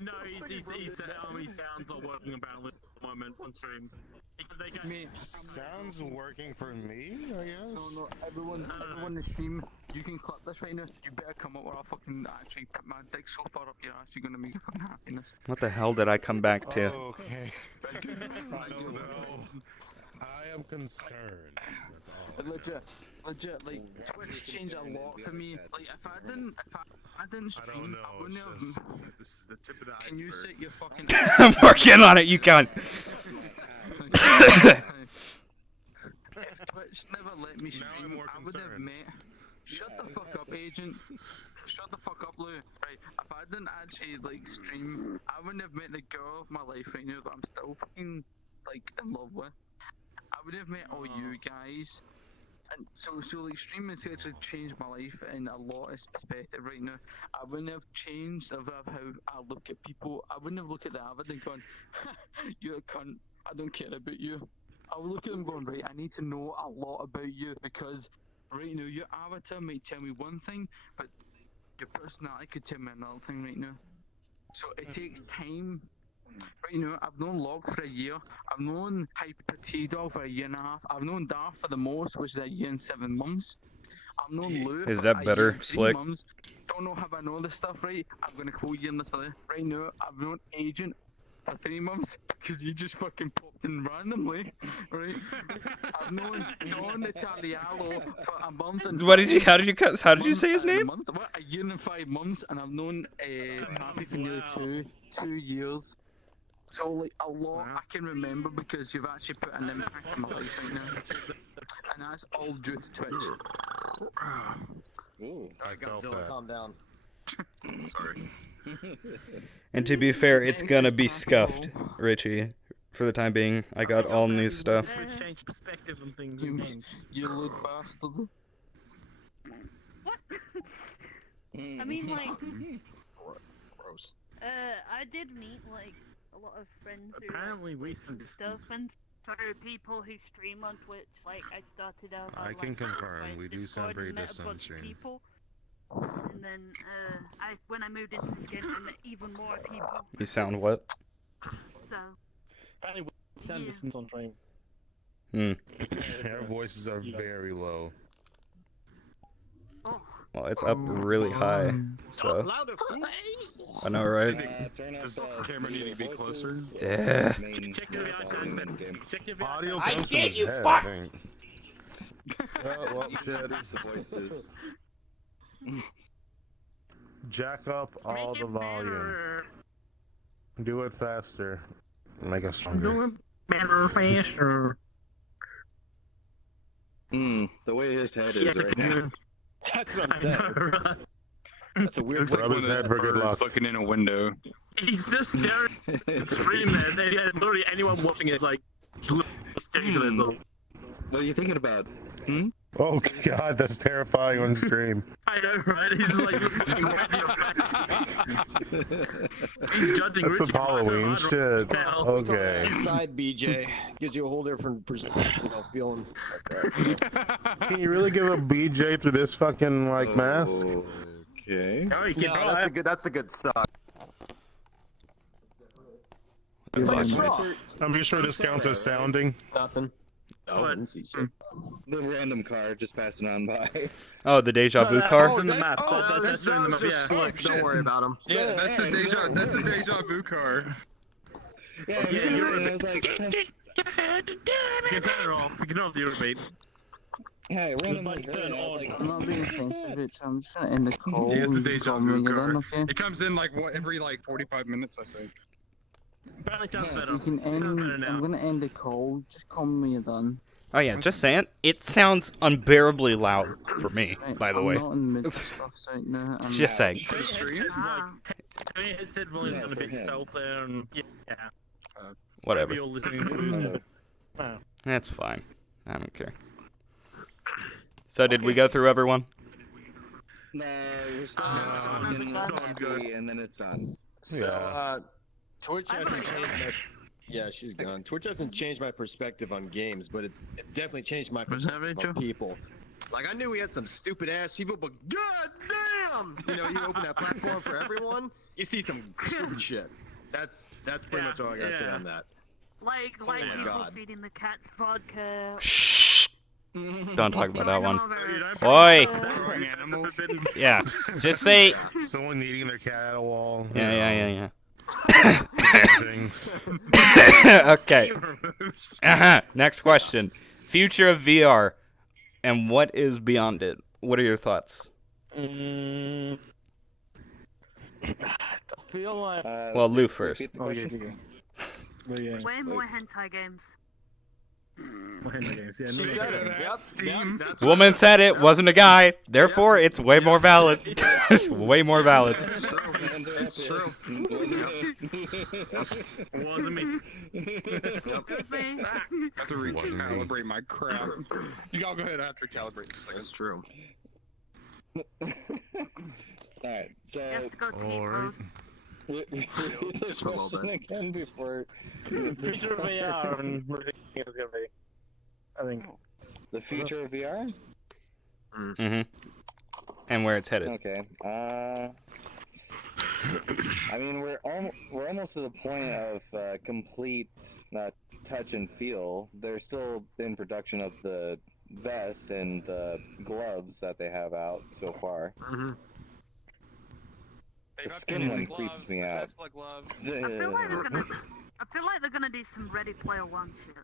No, he sounds not working apparently at the moment on stream. Sounds working for me, I guess. No, everyone in the stream, you can clip this right now. You better come up where I fucking actually put my dick so far up your ass, you're gonna make a fucking happiness. What the hell did I come back to? Okay. I don't know. I am concerned. That's all. Legit, like, Twitch changed a lot for me. Like, if I didn't stream, I wouldn't have... This is the tip of the iceberg. Can you sit your fucking... I'm working on it, you cunt. If Twitch never let me stream, I would have met... Shut the fuck up, agent. Shut the fuck up, Lou. Right, if I didn't actually, like, stream, I wouldn't have met the girl of my life right now that I'm still fucking, like, in love with. I would have met all you guys. And so like, streaming's actually changed my life in a lot of perspective right now. I wouldn't have changed of how I look at people. I wouldn't have looked at the avatar and gone, you're a cunt, I don't care about you. I would look at them going, right, I need to know a lot about you, because right now your avatar might tell me one thing, but your personality could tell me another thing right now. So it takes time. Right now, I've known Log for a year. I've known Hyper T-Dog for a year and a half. I've known Darth for the most, which is a year and 7 months. I've known Lou Is for that a better, year and 3 Slick? months. Don't know how I know this stuff, right? I'm gonna quote you in this other. Right now, I've known Agent for 3 months, because you just fucking popped in randomly, right? I've known Don Italiano for a month and... How did you say his name? A year and 5 months, and I've known Happy for nearly two years. So, like, a lot I can remember because you've actually put an impact on my life right now. And that's all due to Twitch. Ooh, I felt that. Calm down. Sorry. And to be fair, it's gonna be scuffed, Richie. For the time being, I got all new stuff. Change perspective on things. You little bastard. What? I mean, like... Gross. I did meet, like, a lot of friends who Apparently like, recent stuff, and through people who stream on Twitch, like I started out on, I can like, confirm, we do Discord sound very and met a distant on bunch of stream. people. And then when I moved into the skin, I met even more people. You sound what? So Apparently we sound distant on stream. Our voices are very low. oh, Well, it's up really high, so... I know, right? Does the camera need to be closer? Yeah. Check your Check your Audio I comes did, from you his head, fuck! I think. Well, shit, it's the voices. Jack up all the volume. Do it faster. Make us stronger. Better, faster. The way his head is right now. That's what I'm saying. That's a weird Rub his head for good luck. Looking in a window. He's just staring at the screen, man. Literally anyone watching it, like, staring to this little... What are you thinking about? Oh god, that's terrifying on stream. I know, right? He's like looking right in your face. He's judging That's some Richie. Halloween shit. Okay. Inside BJ gives you a whole different feeling. Can you really give a BJ through this fucking like mask? Okay. Oh, you can No, that's a good suck. I'm just sure this counts as sounding. Nothing. Oh, I didn't see shit. The random car just passing on by. Oh, the deja vu car? in the map. That's in the map, yeah. Slick. Don't worry about him. Yeah, that's the deja vu car. Yeah, I was like, You can turn it off. You can turn off the overbeat. hey, randomly. I was like, I'm not being offensive, Rich. I'm just trying to end the call. Yeah, it's the and deja call vu me car. again, okay? It comes in like every 45 minutes, I think. Apparently sounds better. You can Sounds better end. now. I'm gonna end the call. Just call me when you're done. Oh yeah, just saying. It sounds unbearably loud for me, Right, by the I'm way. not in the mid stuff right now. I'm Just saying. Turn your headset volume down a bit yourself there, and yeah. Whatever. You're listening to. That's fine. I don't care. So did we go through everyone? no, we're still happy, and then it's done. So, Twitch hasn't changed my... Yeah, she's gone. Twitch hasn't changed my perspective on games, but it's definitely changed my Was that perspective Rachel? on people. Like, I knew we had some stupid ass people, but goddamn, you open that platform for everyone, you see some stupid shit. That's pretty much all I gotta say on that. Like my people God. feeding the cats vodka. Shh. Don't talk about that one. Oi! Yeah. Just say. Someone eating their cat at a wall. Yeah. Things. Okay. Next question. Future of VR, and what is beyond it? What are your thoughts? I feel like. Well, Lou first. Oh, yeah. Way more hentai games. She said it. Yep. Woman said it, wasn't a guy. Therefore, it's way more valid. Way more valid. It's true. Wasn't me. I have to recalibrate my crap. You all go ahead after calibrate. That's true. Alright, so Just go Alright. Just for a little bit. again before Future of VR and what do you think it's gonna be? I think. the future of VR. Mm-hmm. And where it's headed. Okay. I mean, we're almost to the point of complete touch and feel. They're still in production of the vest and the gloves that they have out so far. Mm-hmm. The skin one creeps me out. I feel like they're gonna do some Ready Player One shit.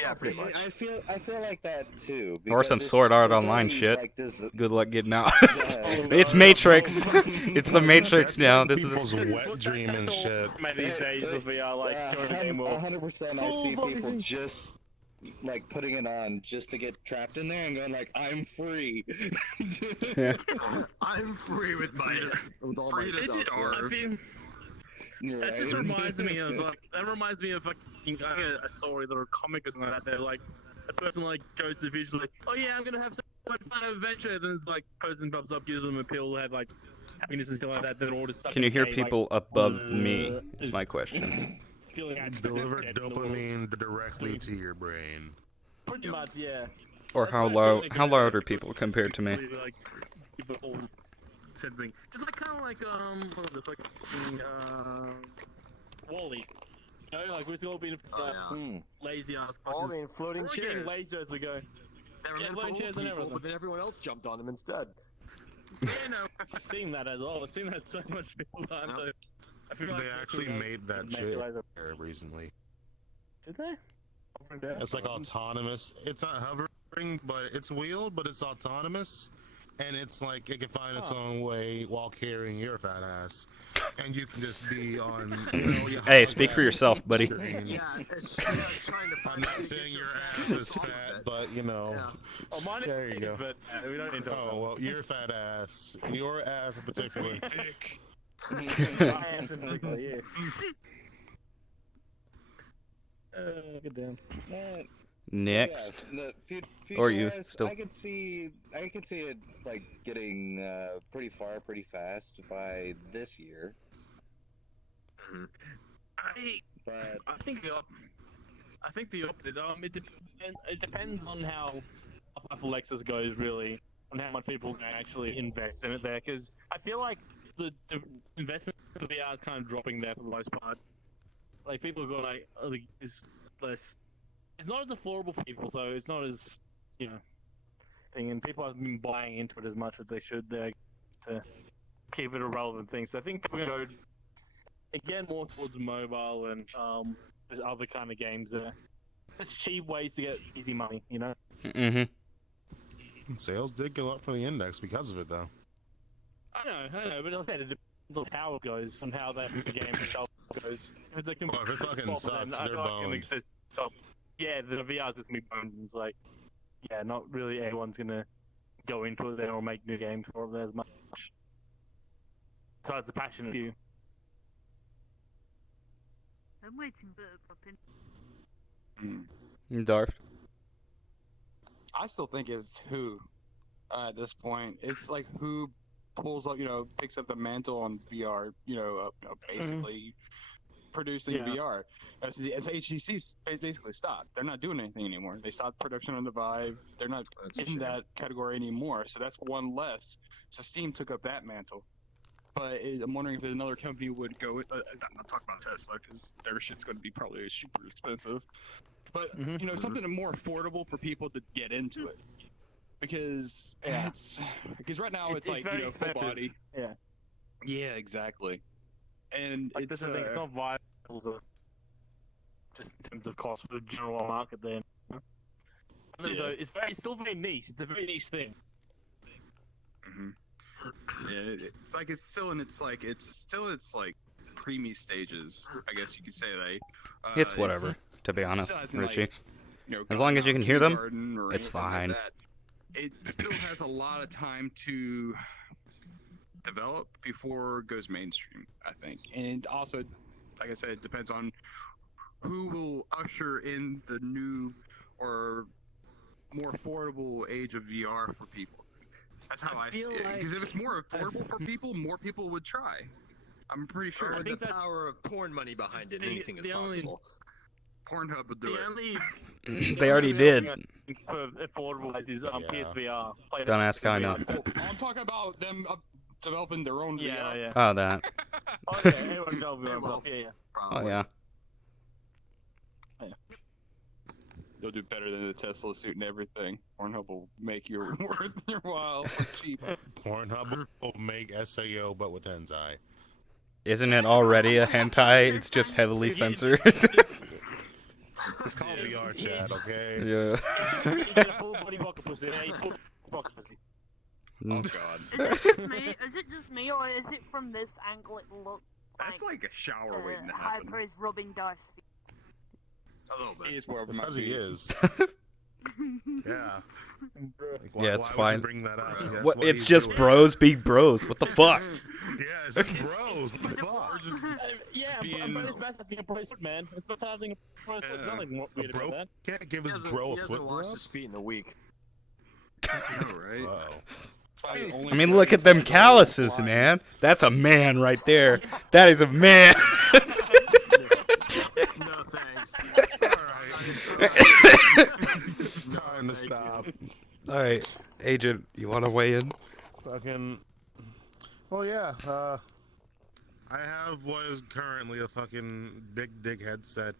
Yeah, pretty much. I feel like that too. Or some because Sword Art it's Online already, shit. like, this- Good luck getting out. Yeah. It's Matrix. It's the Matrix now. This People's is. wet dream and shit. These days with VR, like, going to game world. 100%. I see people just like putting it on just to get trapped in there and going like, I'm free. I'm free with all my stuff. That just reminds me of like a story or a comic or something like that. They're like a person like goes to the visual like, oh yeah, I'm gonna have so much fun adventure. Then it's like person pops up, gives them a pill, have like happiness and stuff like that. Then all this stuff. Can you hear people above me? Is my question. Deliver dopamine directly to your brain. Pretty much, yeah. Or how loud? How loud are people compared to me? Like, people sensing. Just like kind of like what was it? Like Wall-E. You know, like we've all been lazy ass. All the floating We're getting chairs. lazier as we go. They were Yeah, meant for floating old chairs and people, everything. but then everyone else jumped on them instead. Yeah, no, I've seen that as well. I've seen that so much people time. So I feel like They actually made that shit recently. Did they? It's like autonomous. It's not hovering, but it's wheeled, but it's autonomous. And it's like it can find its own way while carrying your fat ass. And you can just be on. Hey, speak for yourself, buddy. Yeah, it's trying to I'm not saying your ass is fat, but Oh, mine there you is, go. but we don't need to. Oh well, your fat ass, your ass in particular. Dick. I am particularly, yes. Good damn. Next. Yeah, the Or you, future-wise, still. I could see it like getting pretty far, pretty fast by this year. But I think the opposite. It depends on how Alexis goes, really, on how much people can actually invest in it there. Because I feel like the investment for VR is kind of dropping there for the most part. Like people go like, it's less. It's not as affordable for people, so it's not as thing. And people haven't been buying into it as much as they should there to keep it a relevant thing. So I think people are going to go again more towards mobile and there's other kind of games there. It's cheap ways to get easy money, you know? Mm-hmm. Sales did go up for the index because of it, though. I know, but like I said, it depends on how it goes and how that the game itself goes. If it's a complete Well, if it fucking flop, sucks, then I they're feel like boned. it's just, yeah, the VR's just gonna be boned. It's like, yeah, not really everyone's gonna go into it there or make new games for it as much. Besides the passion of you. I'm waiting for it popping. Darth. I still think it's who at this point. It's like who pulls up, picks up the mantle on VR, basically. producing Yeah. VR. As HTC basically stopped. They're not doing anything anymore. They stopped production on the Vive. They're not in that category anymore. So that's one less. So Steam took up that mantle. But I'm wondering if another company would go. I'm not talking about Tesla because their shit's going to be probably super expensive. But something more affordable for people to get into it. Because right now it's like very full expensive. body. Yeah. Yeah, exactly. And Like it's this, I think it's not viable. Just in terms of cost for the general market, then. I don't know, though, it's still very niche. It's a very niche thing. Yeah, it's still in its preemie stages. I guess you could say that. It's whatever, to be honest, still hasn't, Richie. Like, As long as you can hear them, kindergarten or it's anything like fine. that. It still has a lot of time to develop before it goes mainstream, I think. And also, like I said, it depends on who will usher in the new or more affordable age of VR for people. That's how I see it. Because if it's more affordable for people, more people would try. I'm pretty sure. Or the power of porn money behind it, anything is possible. Pornhub would do it. They already did. For affordable is PSVR. Don't ask how I know. I'm talking about them developing their own VR. Yeah. Oh, that. Oh, yeah, everyone developing their own stuff. Yeah. Oh, yeah. They'll do better than the Tesla suit and everything. Pornhub will make your worth your while for cheap. Pornhub will make SAO, but with hentai. Isn't it already a hentai? It's just heavily censored. It's called VR chat, okay? Yeah. Oh god. Is it just me, or is it from this angle it looks That's like a shower waiting to Hyper happen. is rubbing Darth's feet? A little bit. He is where It's because he is. Yeah. Like, Yeah, it's why would fine. you bring that up? That's What? what It's he's just doing. bros be bros. What the fuck? Yeah, it's just bros. What the fuck? Yeah, but it's best having a bracelet, man. It's best having a bracelet. Yeah. Nothing weird A bro about that. can't give his bro a foot rub? his feet in a week. I know, right? Wow. I mean, look at them calluses, man. That's a man right there. That is a man. No thanks. It's time to stop. All right, Agent, you want to weigh in? Fucking. Well, yeah. I have what is currently a fucking big dick headset.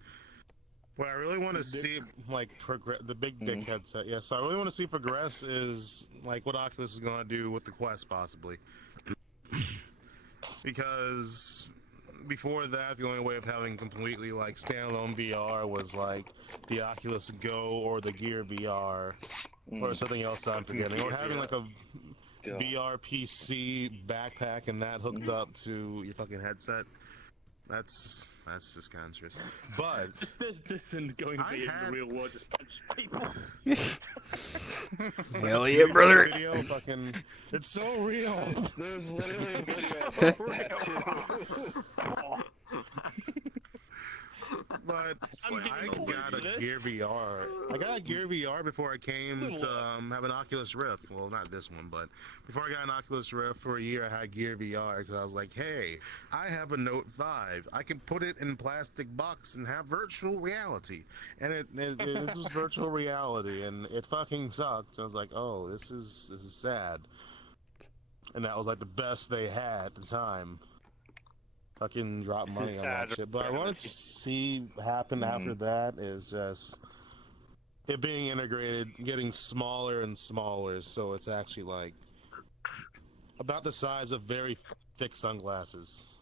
What I really want to see, like, the big dick headset. Yeah, so I really want to see progress is like what Oculus is gonna do with the Quest, possibly. Because before that, the only way of having completely like standalone VR was like the Oculus Go or the Gear VR or something else I'm forgetting, or having like a VR PC backpack and that hooked up to your fucking headset. That's just cancerous. But This isn't going to be in the real world. Just punch people. Hell yeah, brother. Video, fucking, it's so real. There's literally a video about that too. But I got a Gear VR. I got a Gear VR before I came to have an Oculus Rift. Well, not this one, but before I got an Oculus Rift for a year, I had Gear VR because I was like, hey, I have a Note 5. I can put it in plastic box and have virtual reality. And it was virtual reality, and it fucking sucked. I was like, oh, this is sad. And that was like the best they had at the time. Fucking drop money on that shit. But I want to see happen after that is just it being integrated, getting smaller and smaller, so it's actually like about the size of very thick sunglasses.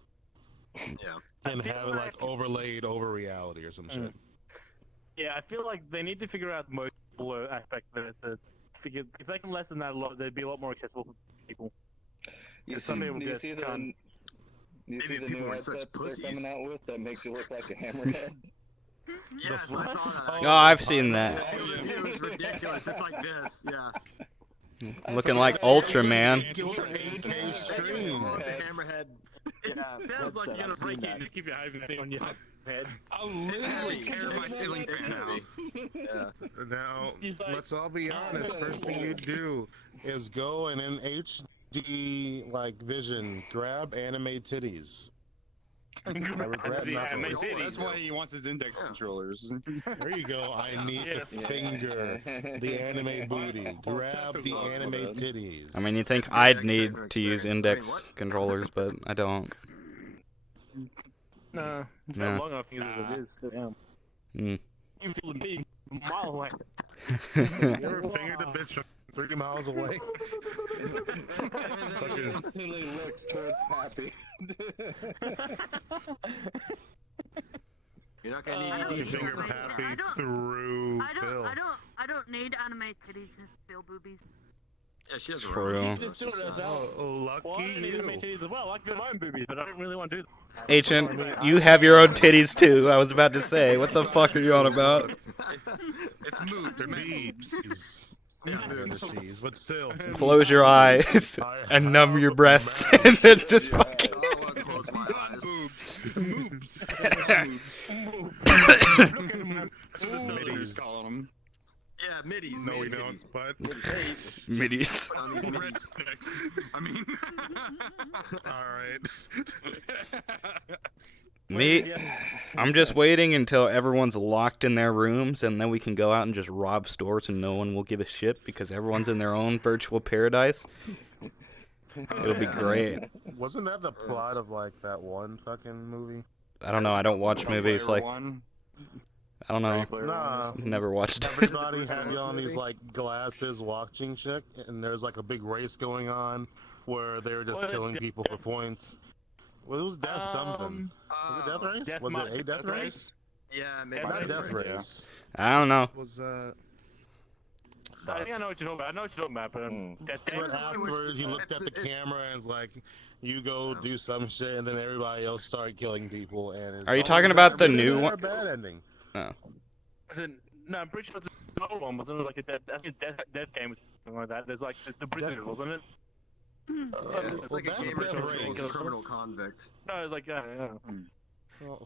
Yeah. And having like overlaid over reality or some shit. Yeah, I feel like they need to figure out the most blur aspect of it to figure. If they can lessen that a lot, they'd be a lot more accessible for people. You Some see, people do you just see the can't. new people are headset such that they're pussies. coming out with that makes you look like a hammerhead? Yes, I saw that. Oh, I've seen that. It was ridiculous. It's like this, yeah. Looking like Ultraman. Regular 8K stream. The hammerhead. Yeah, Sounds like you're gonna I've break seen it that. and keep your having on your head. I'll literally tear my ceiling It's fan out. heavy. Yeah. Now, He's like, let's all be honest. First thing you do is go and in HD like vision, grab anime titties. I regret nothing. That's why he wants his index controllers. There you go. I need the finger, the anime booty. Grab the anime titties. I mean, you think I'd need to use index controllers, but I don't. No, it's Nah. not long enough as it is. Yeah. Mm. You feel me a mile away. You ever fingered a bitch from 3 miles away? Instantly looks towards Pappy. You're not gonna I need don't any Finger think so. Pappy I don't- through Phil. I don't need anime titties and feel boobies. Yeah, she has For real. Just do it herself. Oh, Well, I lucky need to make you. titties as well. I can do my own boobies, but I don't really want to do that. Agent, you have your own titties too. I was about to say, what the fuck are you on about? It's moved. They're beebs. Fantasies, but still. Close your eyes and numb your breasts, and then just fucking. I don't want to close my eyes. Moobs. Look at him. That's what the celebrities call them. Yeah, middies. No, we mid don't. titties. But Middies. On these Red middies. sticks. I mean. all right. Me, I'm just waiting until everyone's locked in their rooms, and then we can go out and just rob stores, and no one will give a shit because everyone's in their own virtual paradise. It'll be great. Wasn't that the plot of like that one fucking movie? I don't know. I don't watch movies like. I don't know. Nah. Never watched it. Everybody had you on these like glasses watching shit, and there's like a big race going on where they're just killing people for points. Well, it was Death something. Was it Death Race? Death Was Mo- it a Death Race? Yeah, maybe. Not Death Death Race, Race. I don't know. Was I think I know what you're talking about. I know what you're talking about, but But afterwards, he looked at the camera and was like, "You go do some shit," and then everybody else started killing people. And it's Are you always talking a about the really new good or one? Bad ending. Oh. no, I'm pretty sure it's an old one, wasn't it? Like a death game or something like that. There's like the prisoners, wasn't it? It's like a that's game of Death control Race. criminal convict. No, it's like Oh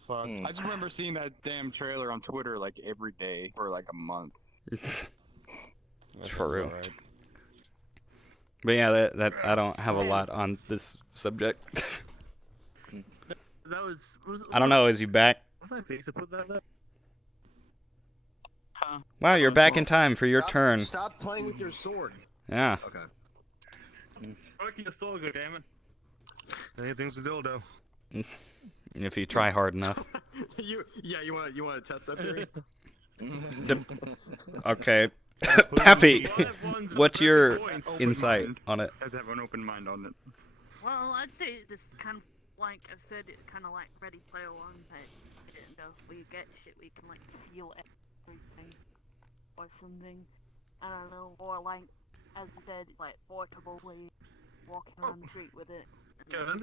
fuck. I just remember seeing that damn trailer on Twitter like every day for like a month. That's For real. alright. But yeah, that I don't have a lot on this subject. that was I don't know. Is you back? Was I fixed to put that there? Huh? Wow, you're back in time for your turn. Stop playing with your sword. Yeah. Okay. Working a sword, goddammit. Anything's a dildo. If you try hard enough. you want to test that theory? Okay. Pappy, what's your insight on it? I have to have an open mind on it. Well, I'd say it's kind of like I've said, it's kind of like Ready Player One type shit, though, where you get shit where you can like feel everything or something. I don't know, or like as you said, like portably walking around the street with it.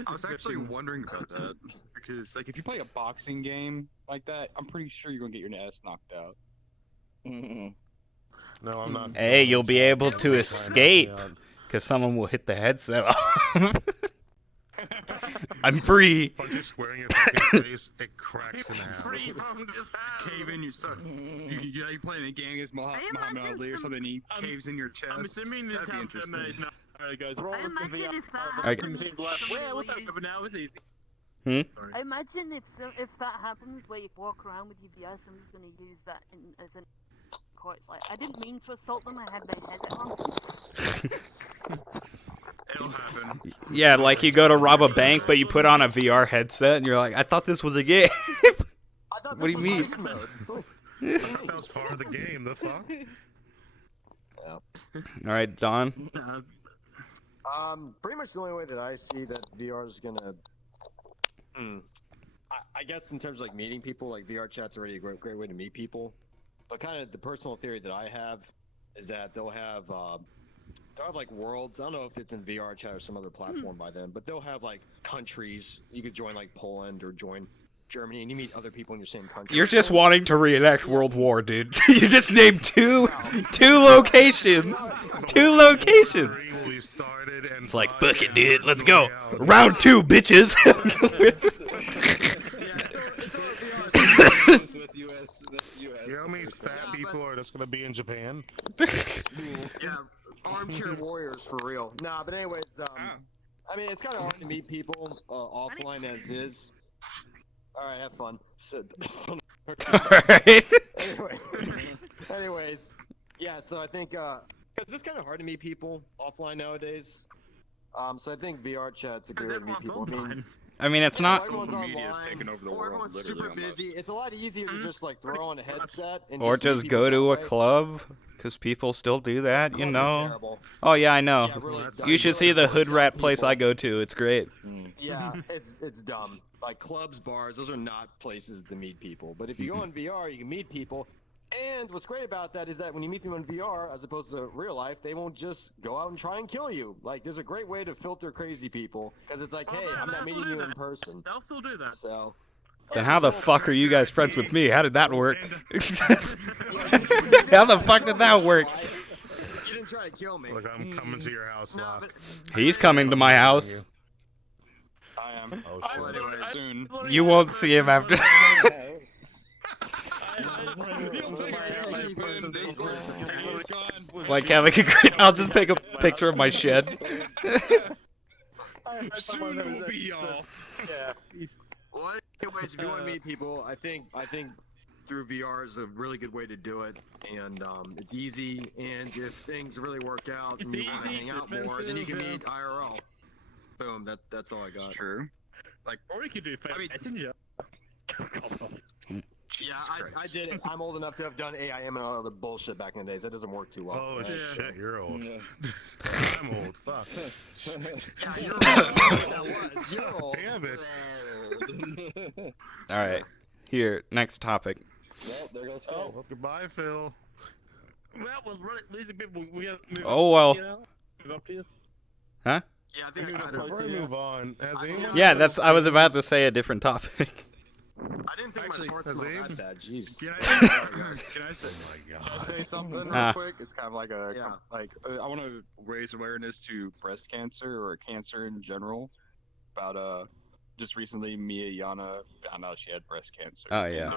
I was actually wondering about that because, like, if you play a boxing game like that, I'm pretty sure you're gonna get your ass knocked out. No, I'm not. Hey, you'll be able to escape because someone will hit the headset off. I'm free. Punch you square in your fucking face, it cracks in half. Free from this house. Cave in your son. You playing a game against Muhammad Ali or something, he caves in your chest. I'm assuming this That'd be house interesting. Alright guys, we're all I looking for imagine if that Okay. happens, Yeah, what's up, somebody will but now it's easy. I imagine if that happens, where you walk around with your VR, somebody's going to use that as an court. Like, I didn't mean to assault them. I had my head on. It'll happen. Yeah, like you go to rob a bank, but you put on a VR headset, and you're like, I thought this was a game. What do you mean? I thought that was part of the game. The fuck? All right, Don. Pretty much the only way that I see that VR is gonna, I guess in terms of like meeting people, like VR chat's already a great way to meet people. But kind of the personal theory that I have is that they'll have like worlds. I don't know if it's in VR chat or some other platform by then, but they'll have like countries. You could join like Poland or join Germany, and you meet other people in your same country. You're just wanting to reenact World War, dude. You just named two locations. Two locations. It's like, fuck it, dude. Let's go. Round 2, bitches. You know how many fat people are just gonna be in Japan? Yeah, armchair warriors for real. Nah, but anyways, I mean, it's kind of hard to meet people offline as is. All right, have fun. Alright. Anyways, yeah. So I think because it's kind of hard to meet people offline nowadays. So I think VR chat's a great way to meet people. I mean, it's not. Everyone's Media's online, taken over the or world, everyone's literally, super almost. busy. It's a lot easier to just like throw on a headset and Or meet just people go that to a way. club, because people still do that, you Clubs are know. terrible. Oh yeah, I know. Yeah, really dumb. You should see the hood Really rat dumb place people. I go to. It's great. Yeah, it's dumb. Like clubs, bars, those are not places to meet people. But if you go in VR, you can meet people. And what's great about that is that when you meet them in VR, as opposed to real life, they won't just go out and try and kill you. Like, there's a great way to filter crazy people, because it's like, hey, I'm not meeting you in person. They'll still do that. So. Then how the fuck are you guys friends with me? How did that work? How the fuck did that work? You didn't try to kill me. Look, I'm coming to your house, Lock. He's coming to my house. I am. Oh, Well, shit. anyway, soon. You won't see him after. It's like having a great. I'll just take a picture of my shed. Soon will be y'all. Well, anyways, if you want to meet people, I think through VR is a really good way to do it, and it's easy. And if things really work out and you want to hang out more, then you can meet IRL. Boom. That's all I got. True. Or we could do Messenger. Yeah, I did it. I'm old enough to have done AIM and all other bullshit back in the days. That doesn't work too well. Oh, right? shit, you're old. I'm old. Fuck. Yeah, you're old. That was. You're old. Damn it. Alright. Here, next topic. Well, there goes Phil. Well, goodbye, Phil. Well, we're losing people. We gotta move Oh, up, well. you know? Move up to you. Huh? Yeah, I think I kind of. Before I move on, has anyone... Yeah, I was about to say a different topic. I didn't think Actually, my farts has smelled Abe- that bad. Jeez. Can I say, Oh, my can I God. say something Ah. real quick? It's kind of like a Yeah. I want to raise awareness to breast cancer or cancer in general. About just recently, Mia Yana found out she had breast cancer. Oh, yeah.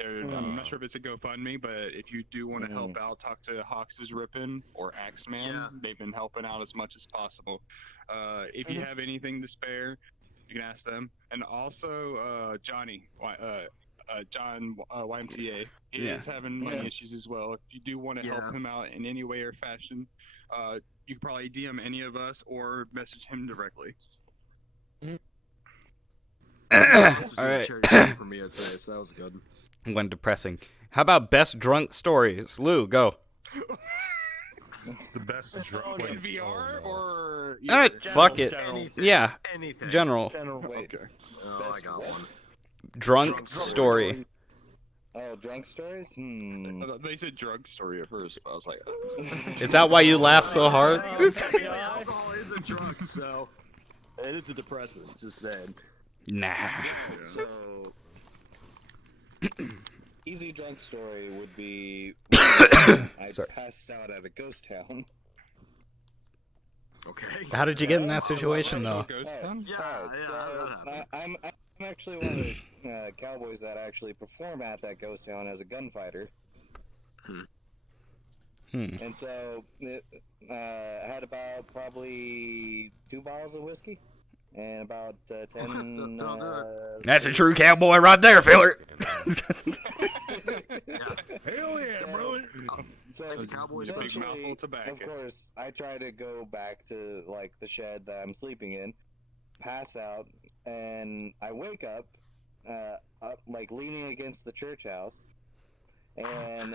I'm not sure if it's a GoFundMe, but if you do want to help out, talk to Hawks' Rippin' or Axeman. Yeah. They've been helping out as much as possible. If you have anything to spare, you can ask them. And also, Johnny, John YMCA, he is having money issues as well. If you do want to help him out in any way or fashion, you can probably DM any of us or message him directly. Alright. For me today, so that was good. When depressing. How about best drunk stories? Lou, go. The best drunk... In Wait, VR oh, no. or Alright, fuck it. Anything. Yeah, Anything. general. Wait. Okay. Oh, I got one. Drunk story. Oh, drunk stories? They said drug story at first, but I was like, Is that why you laugh so hard? Alcohol is a drug, so it is a depressant. Just saying. Nah. So Easy drunk story would be I Sorry. passed out at a ghost town. okay. How did you get in that situation, though? I'm actually one of the cowboys that actually perform at that ghost town as a gunfighter. And so I had about probably 2 bottles of whiskey and about 10. That's a true cowboy right there, filler. Hell yeah, bro. So That's a cowboy's big eventually, mouthful of tobacco. of course, I try to go back to like the shed that I'm sleeping in, pass out, and I wake up like leaning against the church house, and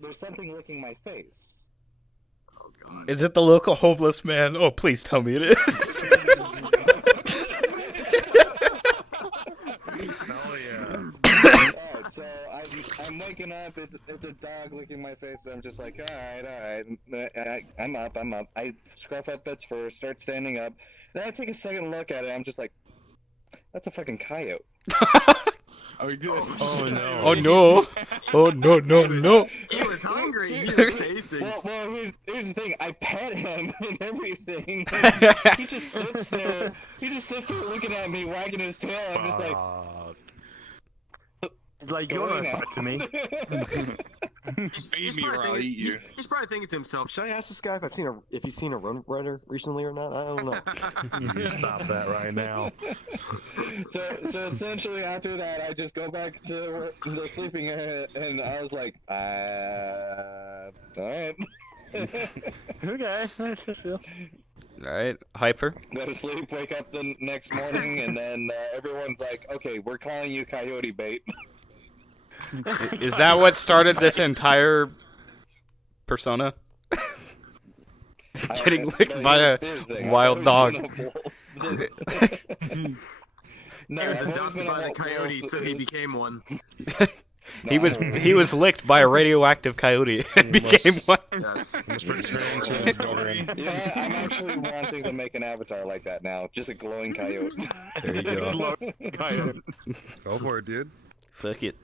there's something licking my face. Oh god. Is it the local homeless man? Oh, please tell me it is. Hell yeah. Alright, so I'm waking up. It's a dog licking my face. And I'm just like, alright. I'm up. I scruff up its fur, start standing up. Then I take a second look at it. I'm just like, that's a fucking coyote. oh, good. Oh, no. Oh, no. Oh, no. He was hungry. He was tasting. Well, here's the thing. I pet him and everything. He just sits there. Looking at me, wagging his tail. I'm just like, Like, you're not to me. Feed me or I'll eat you. He's probably thinking to himself, should I ask this guy if he's seen a Roadrunner recently or not? I don't know. You stop that right now. So essentially after that, I just go back to the sleeping area, and I was like, alright. Okay. Alright, Hyper. Go to sleep, wake up the next morning, and then everyone's like, okay, we're calling you Coyote Bait. Is that what started this entire persona? Getting licked by a wild dog. No, He was I've always adopted been by a the coyote, so he wolf. became one. He was licked by a radioactive coyote and became one. Yes. Just return to his story. Yeah, I'm actually wanting to make an avatar like that now. Just a glowing coyote. There you go. Go for it, dude. Fuck it.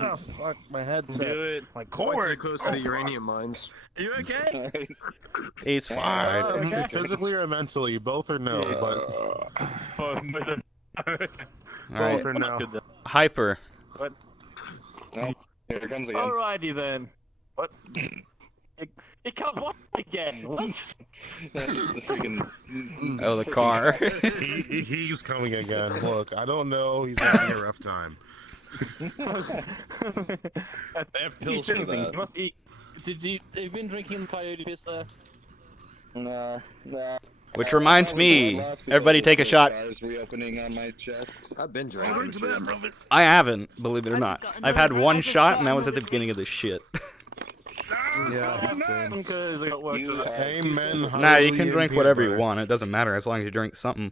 Oh, fuck, my headset. Do it. My Quite cord. close to the uranium mines. Are you okay? Alright. He's fine. Okay. Physically or mentally, both or no, but Alright, both or no. Hyper. Oh, here it comes again. Alrighty then. What? It comes what again? What? Freaking. Oh, the car. He's coming again. Look, I don't know. He's having a rough time. Pills for that. You must eat. Have you been drinking coyote piss there? No. Which reminds me, everybody take a shot. Scars reopening on my chest. I've been drinking. I haven't, believe it or not. I've had one shot, and that was at the beginning of this shit. Yeah. Because I got work You to- are Amen. Nah, you can hallelujah, drink peanut whatever you butter. want. It doesn't matter as long as you drink something.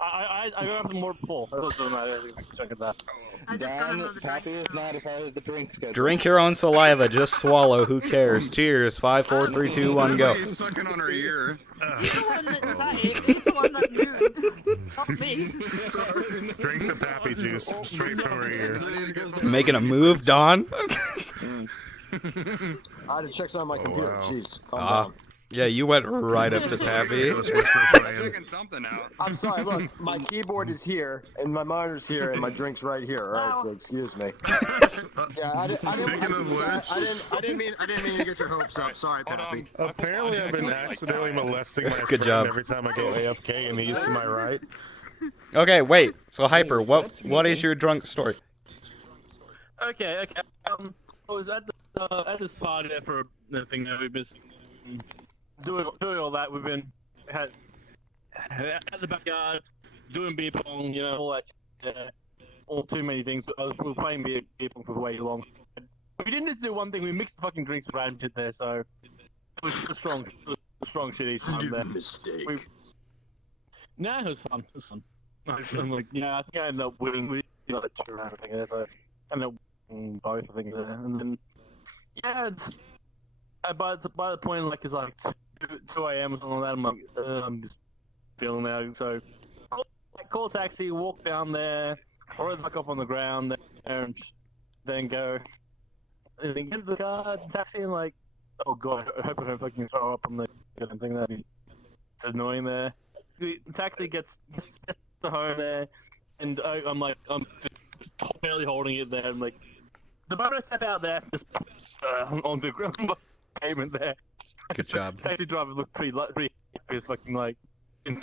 I got up more before. That doesn't matter. Check it out. I just got Don, another Pappy drink. is not a part of the drink schedule. Drink your own saliva. Just swallow. Who cares? Cheers. 5, 4, 3, 2, 1, go. He's sucking on her ear. He's the one that decided. He's the one that knew. Not me. Drink the Pappy juice straight from her ear. Making a move, Don? I had to check something on my computer. wow. Jeez, calm Ah, down. yeah, you went right up to Pappy. Ghost Whisperer I'm playing. checking something out. I'm sorry, look, my keyboard is here, and my monitor's here, and my drink's right here, alright, so excuse me. Yeah, I didn't mean to get your hopes up, sorry, Hold Pappy. on. Apparently, I've been accidentally molesting my Good friend job. every time I go AFK and he's to my right. Okay, wait. So, Hyper, what is your drunk story? Okay. I was at this party there for the thing that we've been doing all that. We've been at the backyard doing beer pong, all that, all too many things. We were playing beer pong for way too long. We didn't just do one thing. We mixed the fucking drinks around shit there, so it was strong shit each time there. Mistake. Nah, it was fun. I'm like, I think I ended up winning. We like 2 rounds, I think there, so I ended up winning both, I think there, and then it's by the point like it's like 2 a.m. or something like that. I'm like, I'm just feeling out. So I call a taxi, walk down there, throw it back up on the ground there, and then go. And then get into the car, taxi, and like, oh god, I hope I don't fucking throw up on the goddamn thing. It's annoying there. The taxi gets to home there, and I'm just barely holding it there. I'm like, the moment I step out there, just on the ground, pavement there. Good job. Taxi driver looked pretty happy, fucking like, and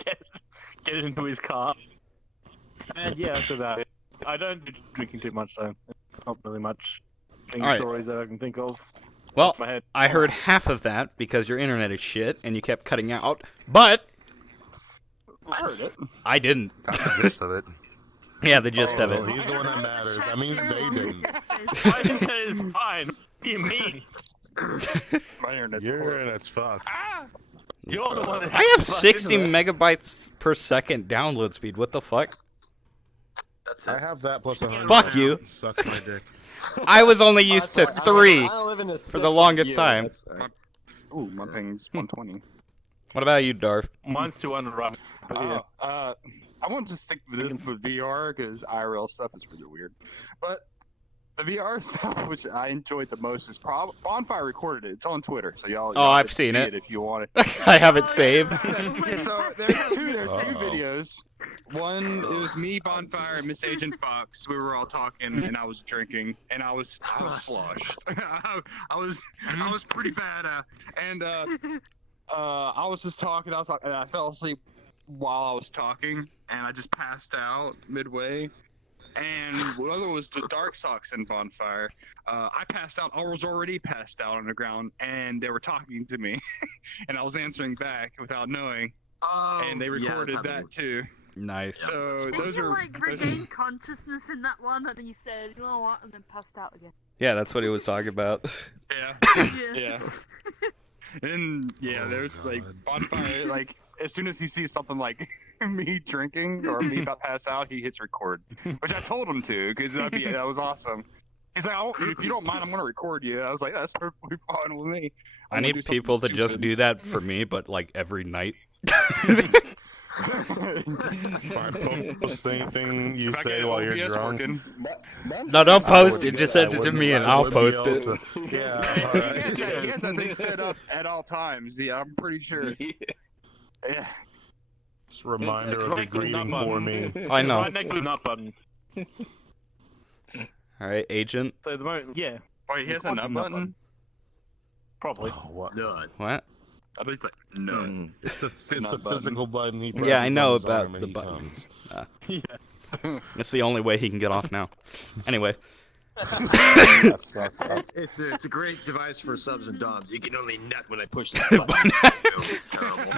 get into his car. And yeah, that's about it. I don't do drinking too much, so it's not really much Alright. stories that I can think of. Well, Off my head. I heard half of that because your internet is shit and you kept cutting out, but I heard it. I didn't. That's the gist of it. Yeah, the gist of Well, it. he's the one that matters. That means they didn't. My internet is fine. What do you mean? My internet's Your horrible. internet's fucked. You're the one that I have fucked 60 into it. megabytes per second download speed. What the fuck? That's I have that plus 100. Fuck you. Suck my dick. I was only used to 3 I don't live in a for the longest time. Ooh, my ping's 120. What about you, Darth? Mine's 200 right. But yeah. I won't just stick with this with VR because IRL stuff is really weird. But the VR stuff, which I enjoyed the most, is Bonfire recorded it. It's on Twitter, so y'all. I've get to seen see it. if you want it. I have it saved. So there's two videos. One, it was me, Bonfire, and Miss Agent Fox. We were all talking, and I was drinking, and I was sloshed. I was pretty bad. And I was just talking. And I fell asleep while I was talking, and I just passed out midway. And whether it was the Dark Socks and Bonfire, I passed out. I was already passed out on the ground, and they were talking to me, and I was answering back without knowing. And they recorded that too. Nice. So Did those you are like regain consciousness in that one, and then you said, you know what, and then passed out again? Yeah, that's what he was talking about. yeah. And there's like Bonfire. Like as soon as he sees something like me drinking or me about to pass out, he hits record, which I told him to because that was awesome. He's like, if you don't mind, I'm gonna record you. I was like, that's perfectly fine with me. I need people to just do that for me, but like every night. If I post anything you say while you're drunk. No, don't post it. Just send it to me and I'll post it. Yeah. He has that thing set up at all times. Yeah, I'm pretty sure. Yeah. Just a reminder of the greeting for me. I know. Right next to the nut button. All right, Agent. So the moment, yeah. Wait, he has a nut button? Probably. Oh, what? None. What? I think it's like none. It's a physical button. He Yeah, I presses know on his about arm and the he button. comes. It's the only way he can get off now. Anyway. That's fucked up. It's a great device for subs and doms. You can only nut when I push the button. It's terrible.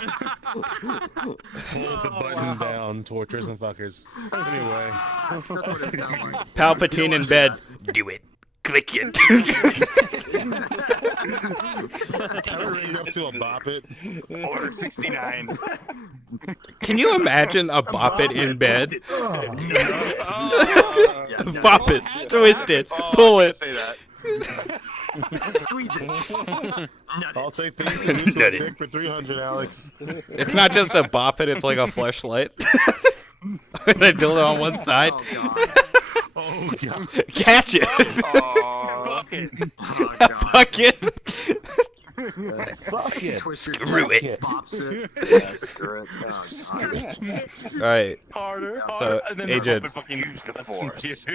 Hold the button down, torturers and fuckers. Anyway. That's what it sounds like. Palpatine in bed. Do it. Click it. Ever rigged up to a bop it? Order 69. Can you imagine a bop it in bed? Oh. Bop it. Twist it. Pull it. Say that. Squeeze it. I'll take things to you to a pick for 300, Alex. It's not just a bop it, it's like a fleshlight. With a dildo on one side. Oh, God. Catch it. Fuck it. Oh, God. Fuck it. Fuck it. Screw it. Pops it. Yeah, screw it. Oh, God. Alright. Harder. So, And then Agent. fucking use the force.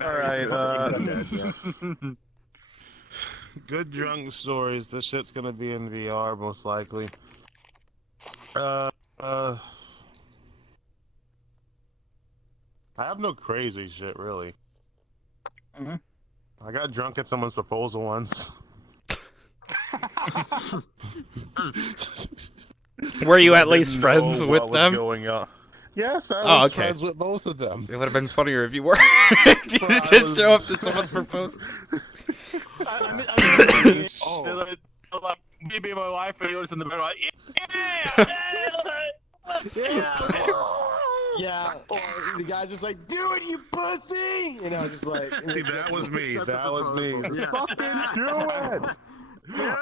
Alright, good drunk stories. This shit's gonna be in VR, most likely. I have no crazy shit, really. Mhm. I got drunk at someone's proposal once. Were you at least Didn't friends know with what was them? going on. Yes, I Oh, was okay. friends with both of them. It would have been funnier if you were. Just show up to someone's proposal. I mean, like, me and my wife, and he was in the middle, like, Yeah, or the guy's just like, do it, you pussy! You know, just like... See, that was me. Accept the That was me. proposal. Just Yeah. fucking do it.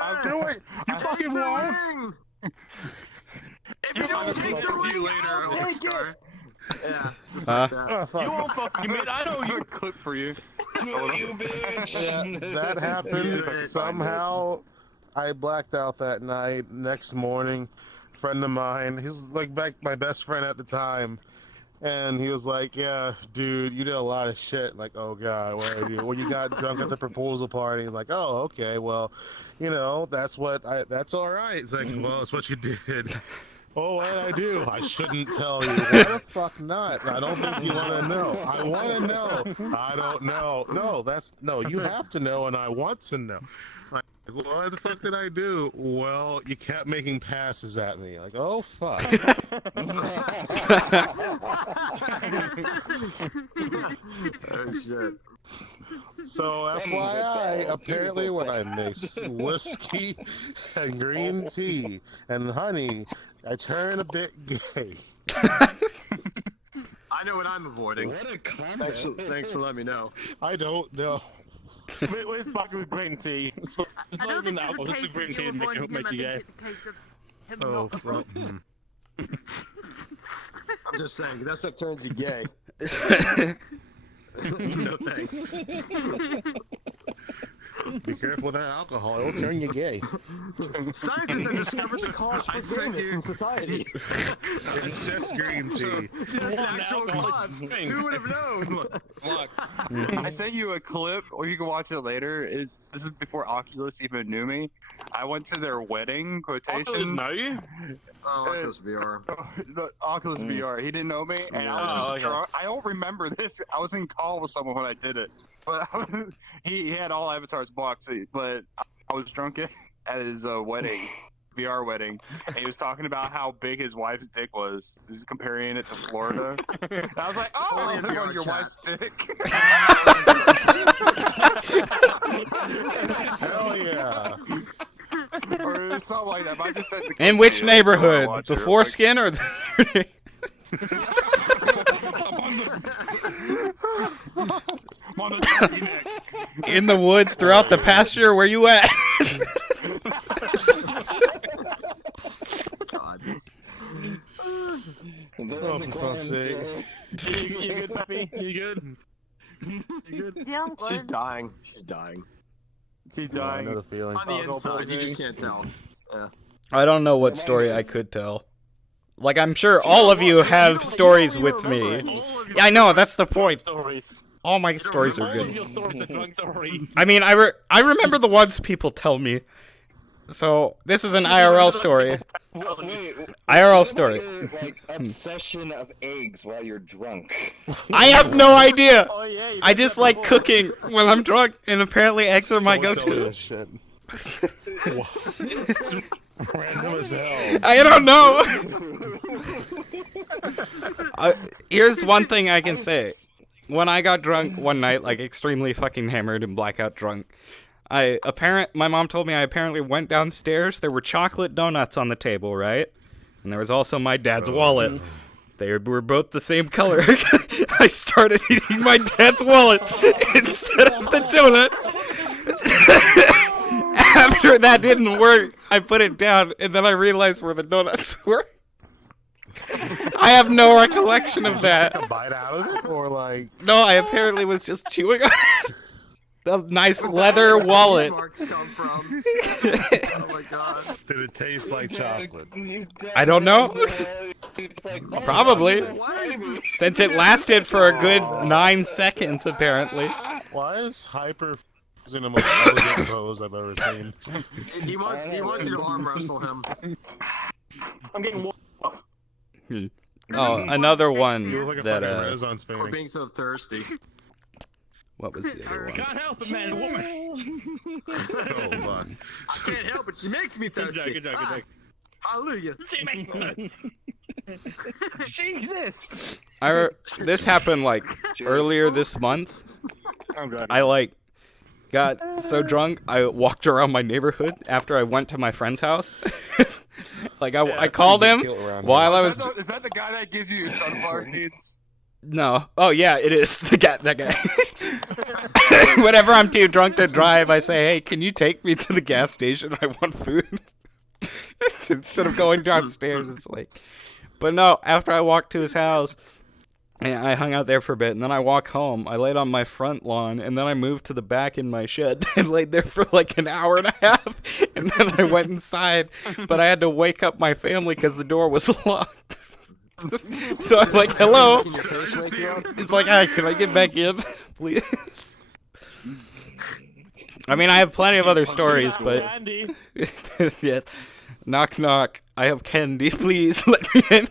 I'll do it. You fucking won't. If you don't take the ring, you later, I'll take Lockscarr. it. Yeah, just like that. Oh, fuck. you won't fucking admit, I know you clip for you. You bitch. Yeah, that happened. Somehow, I blacked out that night. Next morning, a friend of mine, he's like my best friend at the time, and he was like, "Yeah, dude, you did a lot of shit." Like, oh god, what did I do? Well, you got drunk at the proposal party. Like, oh, okay, well, you know, that's all right. It's like, well, it's what you did. Oh, what did I do? I shouldn't tell you. Why the fuck not? I don't think you want to know. I want to know. I don't know. No, you have to know, and I want to know. Like, what the fuck did I do? Well, you kept making passes at me. Like, oh, fuck. Oh, shit. So, FYI, apparently when I mix whiskey and green tea and honey, I turn a bit gay. I know what I'm avoiding. What a combo. Thanks for letting me know. I don't know. Where's fucking with green tea? It's I not don't even think alcohol, it's it's a the case green of tea you and avoiding him, make I you think gay. it's a case of him Oh, not... fuck. I'm just saying, that stuff turns you gay. No thanks. Be careful with that alcohol; it'll turn you gay. Scientists have discovered the cause for gayness in society. It's just green tea. There's an actual cause. Who would have known? Look, I sent you a clip, or you can watch it later. This is before Oculus even knew me. I went to their wedding quotations. Oculus know you? Oh, Oculus VR. Oculus VR. He didn't know me, and I was just drunk. I don't remember this. I was in call with someone when I did it, but he had all avatars blocked. But I was drunk at his wedding, VR wedding, and he was talking about how big his wife's dick was. He was comparing it to Florida. And I was like, "Oh, look on your wife's dick." Hell yeah! Or something like that. But I just said In which neighborhood? The foreskin or the... In the woods, throughout the pasture, where you at? God. Oh, for fuck's sake. You good, Peppy? You good? You good? Yeah, I'm good. She's dying. She's dying. She's Yeah, I dying. know the feeling. On the inside, you just can't tell. Yeah. I don't know what story I could tell. Like, I'm sure all of you have stories with me. Yeah, I know, that's the point. All my stories are good. I mean, I remember the ones people tell me. So, this is an IRL story. Wait, IRL story. like obsession of eggs while you're drunk. I have no idea. Oh, yeah, you I just like cooking when I'm drunk, and apparently eggs are my Someone tell me go-to. this shit. It's random as hell. I don't know. Here's one thing I can say. When I got drunk one night, like extremely fucking hammered and blackout drunk, my mom told me I apparently went downstairs. There were chocolate donuts on the table, right? And there was also my dad's wallet. They were both the same color. I started eating my dad's wallet instead of the donut. After that didn't work, I put it down, and then I realized where the donuts were. I have no recollection of that. Take a bite out of it, or like No, I apparently was just chewing on it. A nice leather wallet. Marks come from. Oh my god. did it taste like chocolate? I don't know. Probably. Since it lasted for a good 9 seconds, apparently. Why is Hyper in the most elegant pose I've ever seen? He wants you to arm wrestle him. I'm getting warm. Oh, another You one look like a that, fucking Renaissance For painting. being so thirsty. what was the other one? Can't help it, man. Woman. Oh, fuck. I can't help it. She makes me Good thirsty. job, good job, good job. Hallelujah. She makes me. She exists. This happened, like, earlier this month. I'm good. I got so drunk I walked around my neighborhood after I went to my friend's house. I called him while I was Is that the guy that gives you sunflower seeds? No. Oh yeah, it is that guy. Whenever I'm too drunk to drive, I say, "Hey, can you take me to the gas station? I want food." Instead of going downstairs, it's like. But no, after I walked to his house, and I hung out there for a bit, and then I walk home. I laid on my front lawn, and then I moved to the back in my shed and laid there for like an hour and a half. And then I went inside, but I had to wake up my family because the door was locked. So I'm like, hello. It's like, hi, can I get back in, please? I mean, I have plenty of other stories, but yes. Knock, knock. I have candy. Please let me in.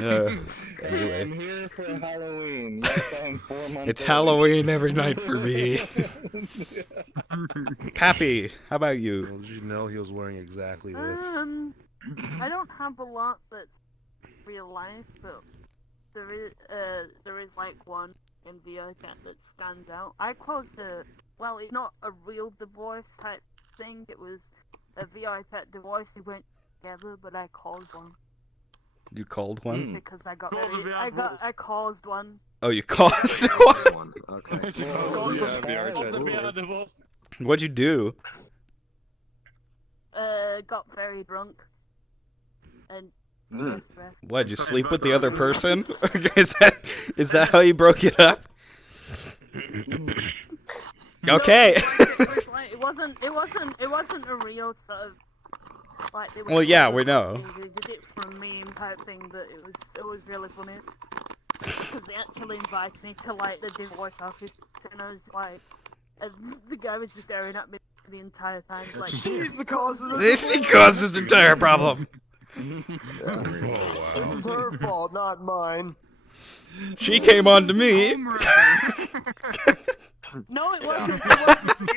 Anyway. I'm here for Halloween. Yes, I'm 4 months It's old. Halloween every night for me. Pappy, how about you? Well, did you know he was wearing exactly this? I don't have a lot that's real life, but there is like one in VI that stands out. I closed well, it's not a real divorce type thing. It was a VI pet divorce. We went together, but I caused one. You called one? Because I got very, I caused one. Oh, you caused one? Okay. What'd you do? Got very drunk. And What'd you sleep with the other person? Is that how you broke it up? Okay. It wasn't a real sort of like. Well, yeah, we know. They did it for a meme type thing, but it was really funny because they actually invited me to like the divorce office, and I was like, the guy was just staring at me the entire time, like. She's the cause of this. She caused this entire problem. Oh, wow. This is her fault, not mine. She came on to me. No, it wasn't.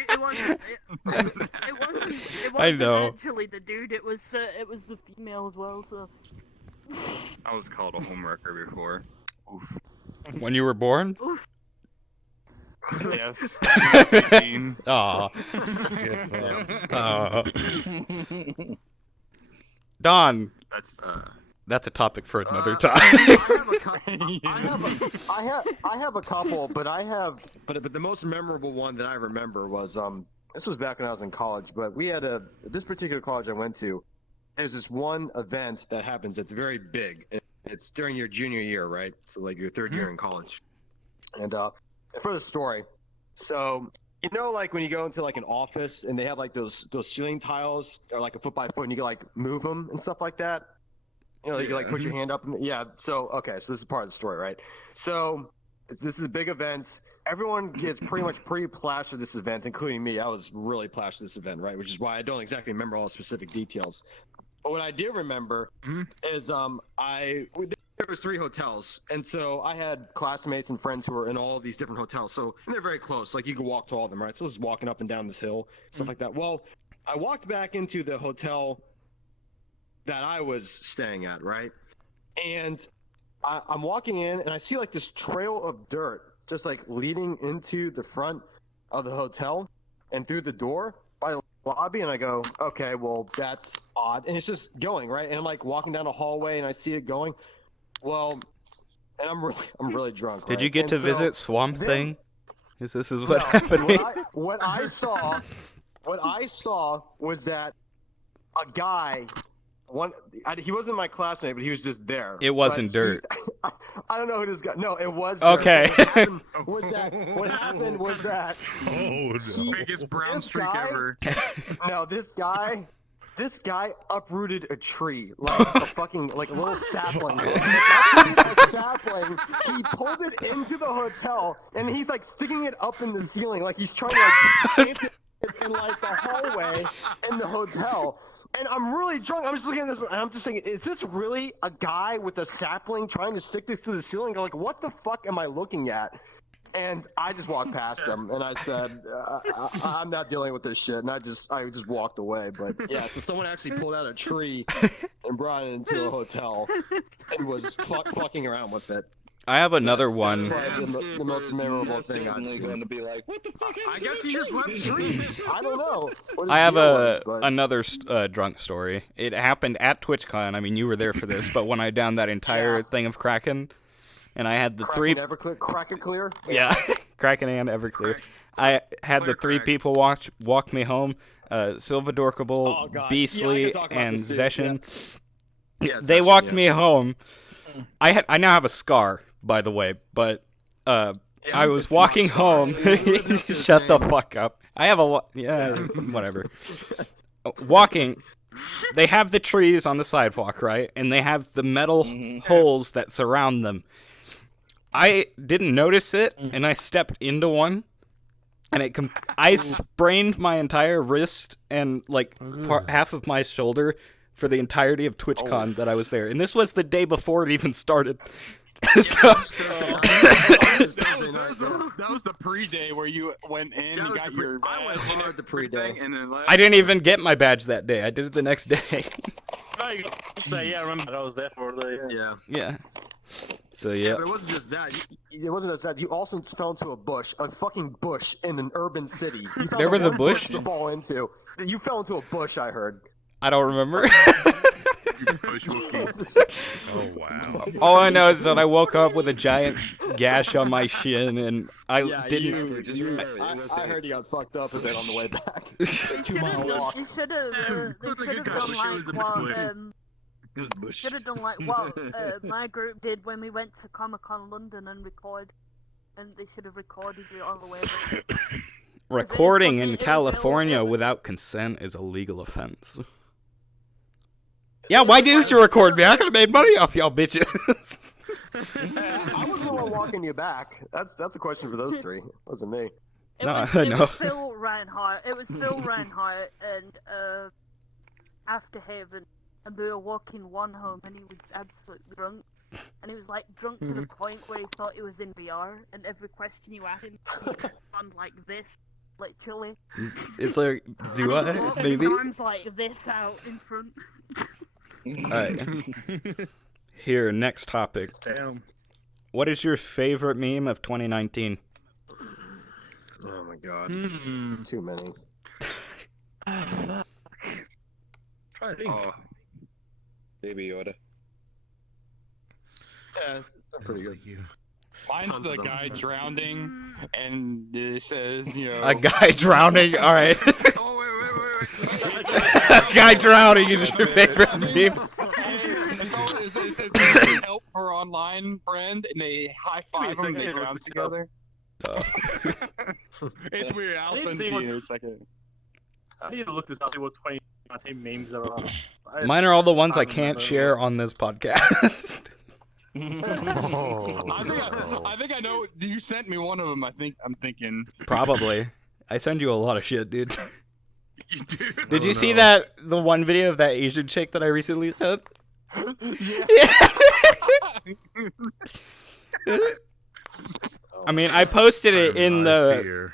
It wasn't I know. actually the dude. It was the female as well. So. I was called a homewrecker before. Oof. When you were born? Oof. Yes. Aw. Don. That's a topic for another time. I have a couple, but the most memorable one that I remember was this was back when I was in college, but we had this particular college I went to. There's this one event that happens that's very big. It's during your junior year, right? So like your third year in college. And for the story, so you know, like when you go into like an office and they have like those ceiling tiles that are like a foot by foot, and you can like move them and stuff like that. You know, you can like put your hand up. So okay, so this is part of the story, right? So this is a big event. Everyone gets pretty much plastered this event, including me. I was really plastered this event, right? Which is why I don't exactly remember all the specific details. But what I do remember is there was 3 hotels, and so I had classmates and friends who were in all of these different hotels. So and they're very close, like you could walk to all of them, right? So this is walking up and down this hill, stuff like that. Well, I walked back into the hotel that I was staying at, right? And I'm walking in, and I see like this trail of dirt just like leading into the front of the hotel and through the door by the lobby, and I go, okay, well, that's odd. And it's just going, right? And I'm like walking down a hallway, and I see it going. Well, and I'm really drunk. Did right? you get And to so visit Swamp then- Thing? This is what happened. What I saw was that a guy. He wasn't my classmate, but he was just there. It wasn't dirt. I don't know who this guy. No, it was. Okay. Dirt. What happened was that. Oh, no. Biggest brown streak ever. No, this guy uprooted a tree like a fucking like a little sapling. A sapling. He pulled it into the hotel, and he's like sticking it up in the ceiling, like he's trying to like plant it in like the hallway in the hotel. And I'm really drunk. I'm just looking at this, and I'm just thinking, is this really a guy with a sapling trying to stick this to the ceiling? I'm like, what the fuck am I looking at? And I just walked past him, and I said, I'm not dealing with this shit. And I just walked away. But yeah, so someone actually pulled out a tree and brought it into a hotel and was fucking around with it. I have another one. That's the most memorable thing I've seen. Going to be like, what the fuck? I guess he just left trees. I don't know. what his I have deal was, but- another drunk story. It happened at TwitchCon. I mean, you were there for this, but when I downed that entire thing of Kraken, and I had the Kraken Everclear, Kraken Clear. Yeah, Kraken and Everclear. I had the 3 people walk me home. Silvadorkable, God. Beastly, Yeah, I can talk about and this, dude. Zeshin. Yeah, They Zeshin, walked yeah. me home. I now have a scar, by the way, but I was walking home. Shut the fuck up. I have whatever. Walking. They have the trees on the sidewalk, right? And they have the metal holes that surround them. I didn't notice it, and I stepped into one, and I sprained my entire wrist and like half of my shoulder for the entirety of TwitchCon that I was there. And this was the day before it even started. That was the pre-day where you went in, you got your badge. I went hard the pre-day. And then left. I didn't even get my badge that day. I did it the next day. No, you say, yeah, I remember I was there for the. Yeah. Yeah. So yeah. But it wasn't just that. It wasn't just that. You also fell into a bush, a fucking bush in an urban city. You found There was a one bush? to fall into. You fell into a bush, I heard. I don't remember. Oh, wow. All I know is that I woke up with a giant gash on my shin, and I didn't. I heard you got fucked up a bit on the way back. A 2-mile walk. You should have done like what my group did when we went to Comic-Con London and recorded and they should have recorded you on the way. Recording in California without consent is a legal offense. Yeah, why didn't you record me? I could have made money off y'all bitches. I wasn't the one walking you back. That's a question for those three. It wasn't me. It was Phil Reinhardt. It was Phil Reinhardt and After Haven, and we were walking one home, and he was absolutely drunk, and he was like drunk to the point where he thought he was in VR, and every question you asked him, he respond like this, literally. It's like, do I? Maybe. Arms like this out in front. Alright. Here, next topic. Damn. What is your favorite meme of 2019? Oh my god. Too many. Try to think. Oh, Baby Yoda. Yeah, pretty good. Mine's Tons the of them. guy drowning, and it says, you know... A guy drowning? Alright. Oh, wait. A guy drowning is your favorite meme? It says help her online friend, and they high-five them and they drown together. It's weird. I'll send it to you in a second. I need to look this up, see what 2019 memes there are. Mine are all the ones I can't share on this podcast. I think I know. You sent me one of them. I'm thinking. Probably. I send you a lot of shit, dude. You do. Did you see the one video of that Asian chick that I recently sent? Yeah. I mean, I posted it in the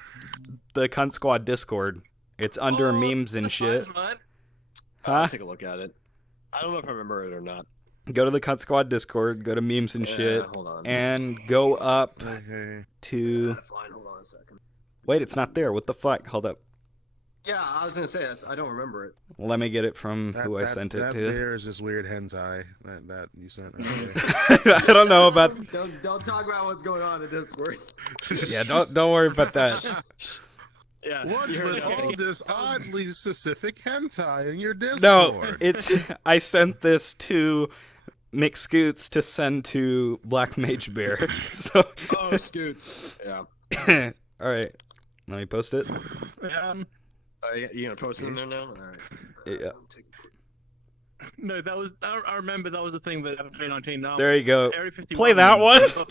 Cunt Squad Discord. It's under memes and shit. I'll take a look at it. I don't know if I remember it or not. Go to the Cunt Squad Discord, go to memes and shit, hold on. and go up to... Fine, hold on a second. Wait, it's not there. What the fuck? Hold up. Yeah, I was gonna say I don't remember it. Let me get it from who I sent it that to. There's this weird hentai that you sent. I don't know about... Don't talk about what's going on in Discord. Yeah, don't worry about that. Yeah. What's with all this oddly specific hentai in your Discord? No, it's... I sent this to McScoots to send to Black Mage Bear. So... Oh, Scoots. Yeah. Alright. Let me post it. You gonna post it in there now? Alright. Yeah. No, that was. I remember that was the thing that happened in 2019. There you go. Area 51 Play that one. memes.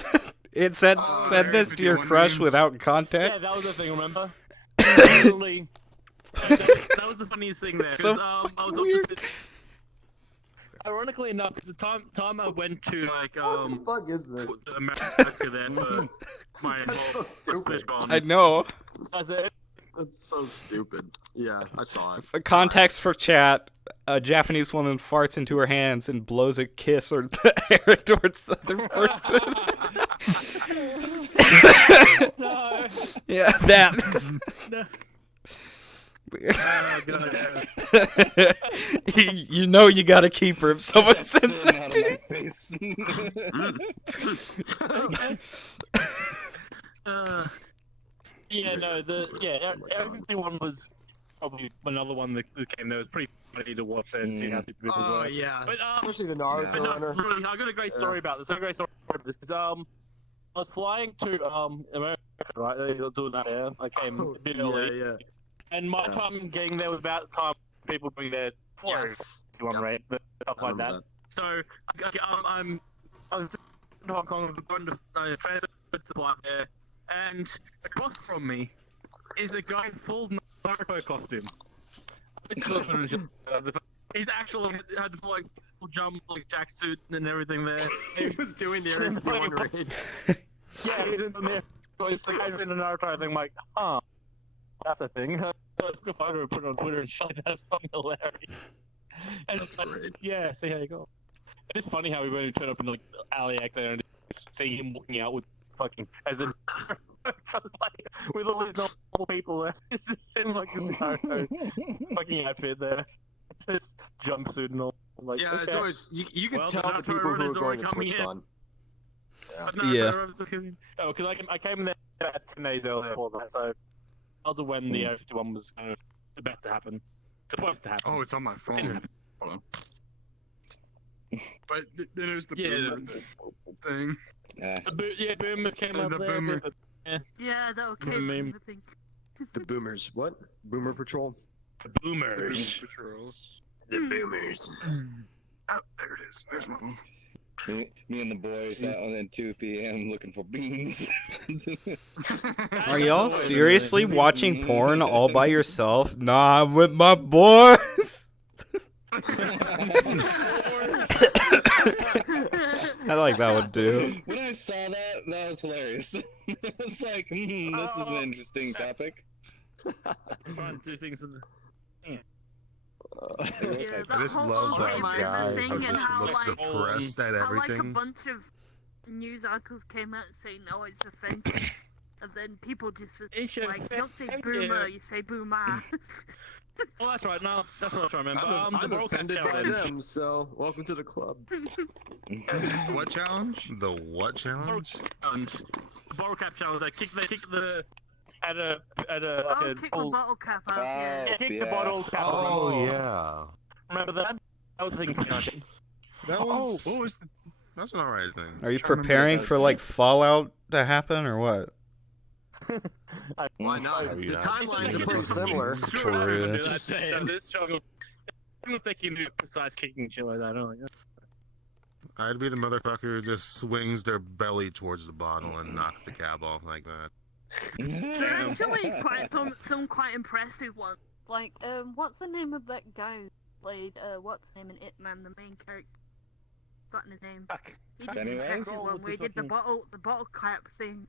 It said send this to your crush without context. Yeah, that was the thing. Remember? Literally, that was the funniest thing there. 'Cause, So I was fucking also weird. Ironically enough, 'cause the time I went to like What the fuck is this? America then for my whole Christmas gone. I know. That's so stupid. Yeah, I saw it. For context for chat, a Japanese woman farts into her hands and blows a kiss or the air towards the other person. No. Yeah, that. No. You know you gotta keep her if someone sends that to you. Yeah, no, Area 51 was probably another one that came there. It was pretty funny to watch and see how people were. Yeah. But, Especially the Naruto runner. Really, I got a great story about this. Because I was flying to America, right? They were doing that there. I came a bit early. Yeah. And my time getting there was about the time people bring their Yes. right? Stuff like that. that. So, I'm in Hong Kong, I'm going to transfer to the flight there, and across from me is a guy in full Naruto costume. He's actually had to like jump like jacksuit and everything there. He was doing the Area 51 raid. Yeah, he's in there. It's the guy's in the Naruto thing. I'm like, huh, that's a thing. Let's go find her and put it on Twitter and shit. That's fucking hilarious. And it's like, yeah, see how you go. It's funny how we went and turned up in like LAX there and see him walking out with fucking as in. I was like, with all these normal people there, it's just him like in the Naruto fucking outfit there. It's this jumpsuit and all. Like, Yeah, okay. it's always you can Well, tell the the people Naruto who are runner's going already to coming in. TwitchCon. Yeah. Oh, because I came there 10 days earlier for that, so I was when the 51 was about to happen. Supposed to happen. oh, it's on my phone. Hold on. But then there's the boomer thing. Boomers came up The there. boomer. Yeah, that okay. Meme. I think. The boomers. What? Boomer patrol? Boomers. The boomers. Oh, there it is. There's one. Me and the boys out at 2 p.m. looking for beans. Are y'all seriously watching porn all by yourself? Nah, I'm with my boys. I like that one too. When I saw that was hilarious. It was like, this is an interesting topic. Trying to do things with the. I just love that guy who just looks depressed at How like a everything. bunch of news articles came out saying, "Oh, it's offensive," and then people just was like, "You don't say boomer, you say boomer." Oh, that's right. No, that's what I was trying to remember. I'm offended by them, so welcome to the club. What challenge? The what challenge? The bottle cap challenge. They kick the at a I'll kick the bottle cap out. Yeah. kick the bottle cap. Oh yeah. Remember that? That was the thing. I think. That was. What was the... That's an alright thing. Are you preparing for like Fallout to happen or what? Why not? Have you The not timelines seen are pretty it? similar. True. Just saying. This struggle. I don't think you do precise kicking shit like that. I don't like that. I'd be the motherfucker who just swings their belly towards the bottle and knocks the cap off like that. They're actually some quite impressive ones. Like, what's the name of that guy who played, what's his name in It Man, the main character? Forgotten his name. He did an impressive one where he did the bottle cap thing.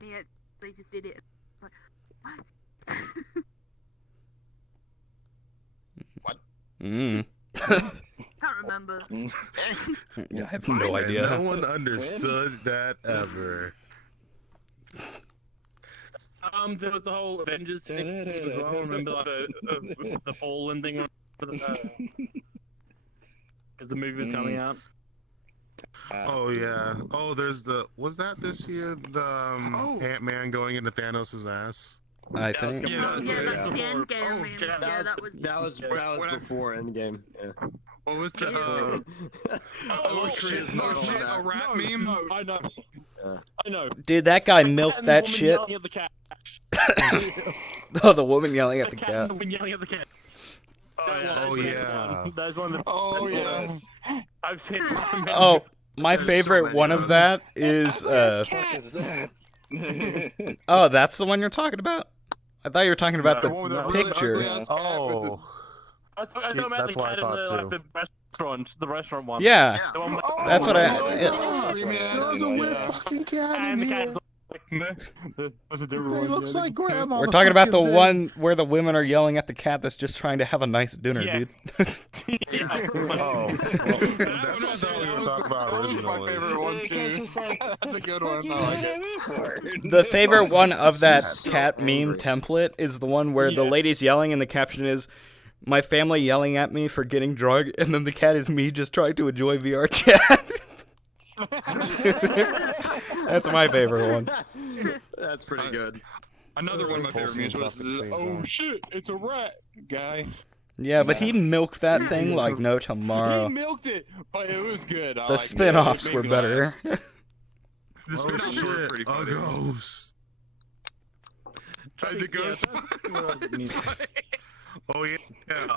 They just did it. Like, what? Can't remember. I have no idea. No one understood that ever. There was the whole Avengers 6 as well. Remember like the Fallen thing? Because the movie was coming out. Oh yeah. Oh, there's the. Was that this year? The Ant-Man going into Thanos' ass. I think. Yeah, that's the Endgame. That was before Endgame. Yeah. What was the... shit, a rat meme? No, I know. I know. Dude, that guy milked that shit. Yelling at the cat. Oh, the woman yelling at the cat. The woman yelling at the cat. Oh yeah. That's one of the. Oh yeah. I've seen. Oh, my favorite one of that is What the fuck is that? Oh, that's the one you're talking about? I thought you were talking about The one with the really picture. ugly ass cat with Oh. I thought about That's the what I cat in thought the, too. the restaurant one. Yeah. The one with That's what I. There's a weird fucking cat and in the here. cat's like, That's a different It one. looks like grandma. We're talking about the one where the women are yelling at the cat that's just trying to have a nice dinner, Yeah. dude. Oh. Well, that's what I thought we were talking about That was my originally. favorite one too. That's a good one. I like it. The favorite one of that cat meme template is the one where the lady's yelling and the caption is, "My family yelling at me for getting drunk," and then the cat is me just trying to enjoy VR chat. That's my favorite one. That's pretty good. Another one of my favorite memes was, Wholesome stuff at the same "Oh time. shit, it's a rat guy." Yeah, but he milked that thing like no He tomorrow. milked it, but it was good. I The liked it. spin-offs It were made me better. The Oh spin-offs were shit, pretty a funny. ghost. The ghost. Oh yeah.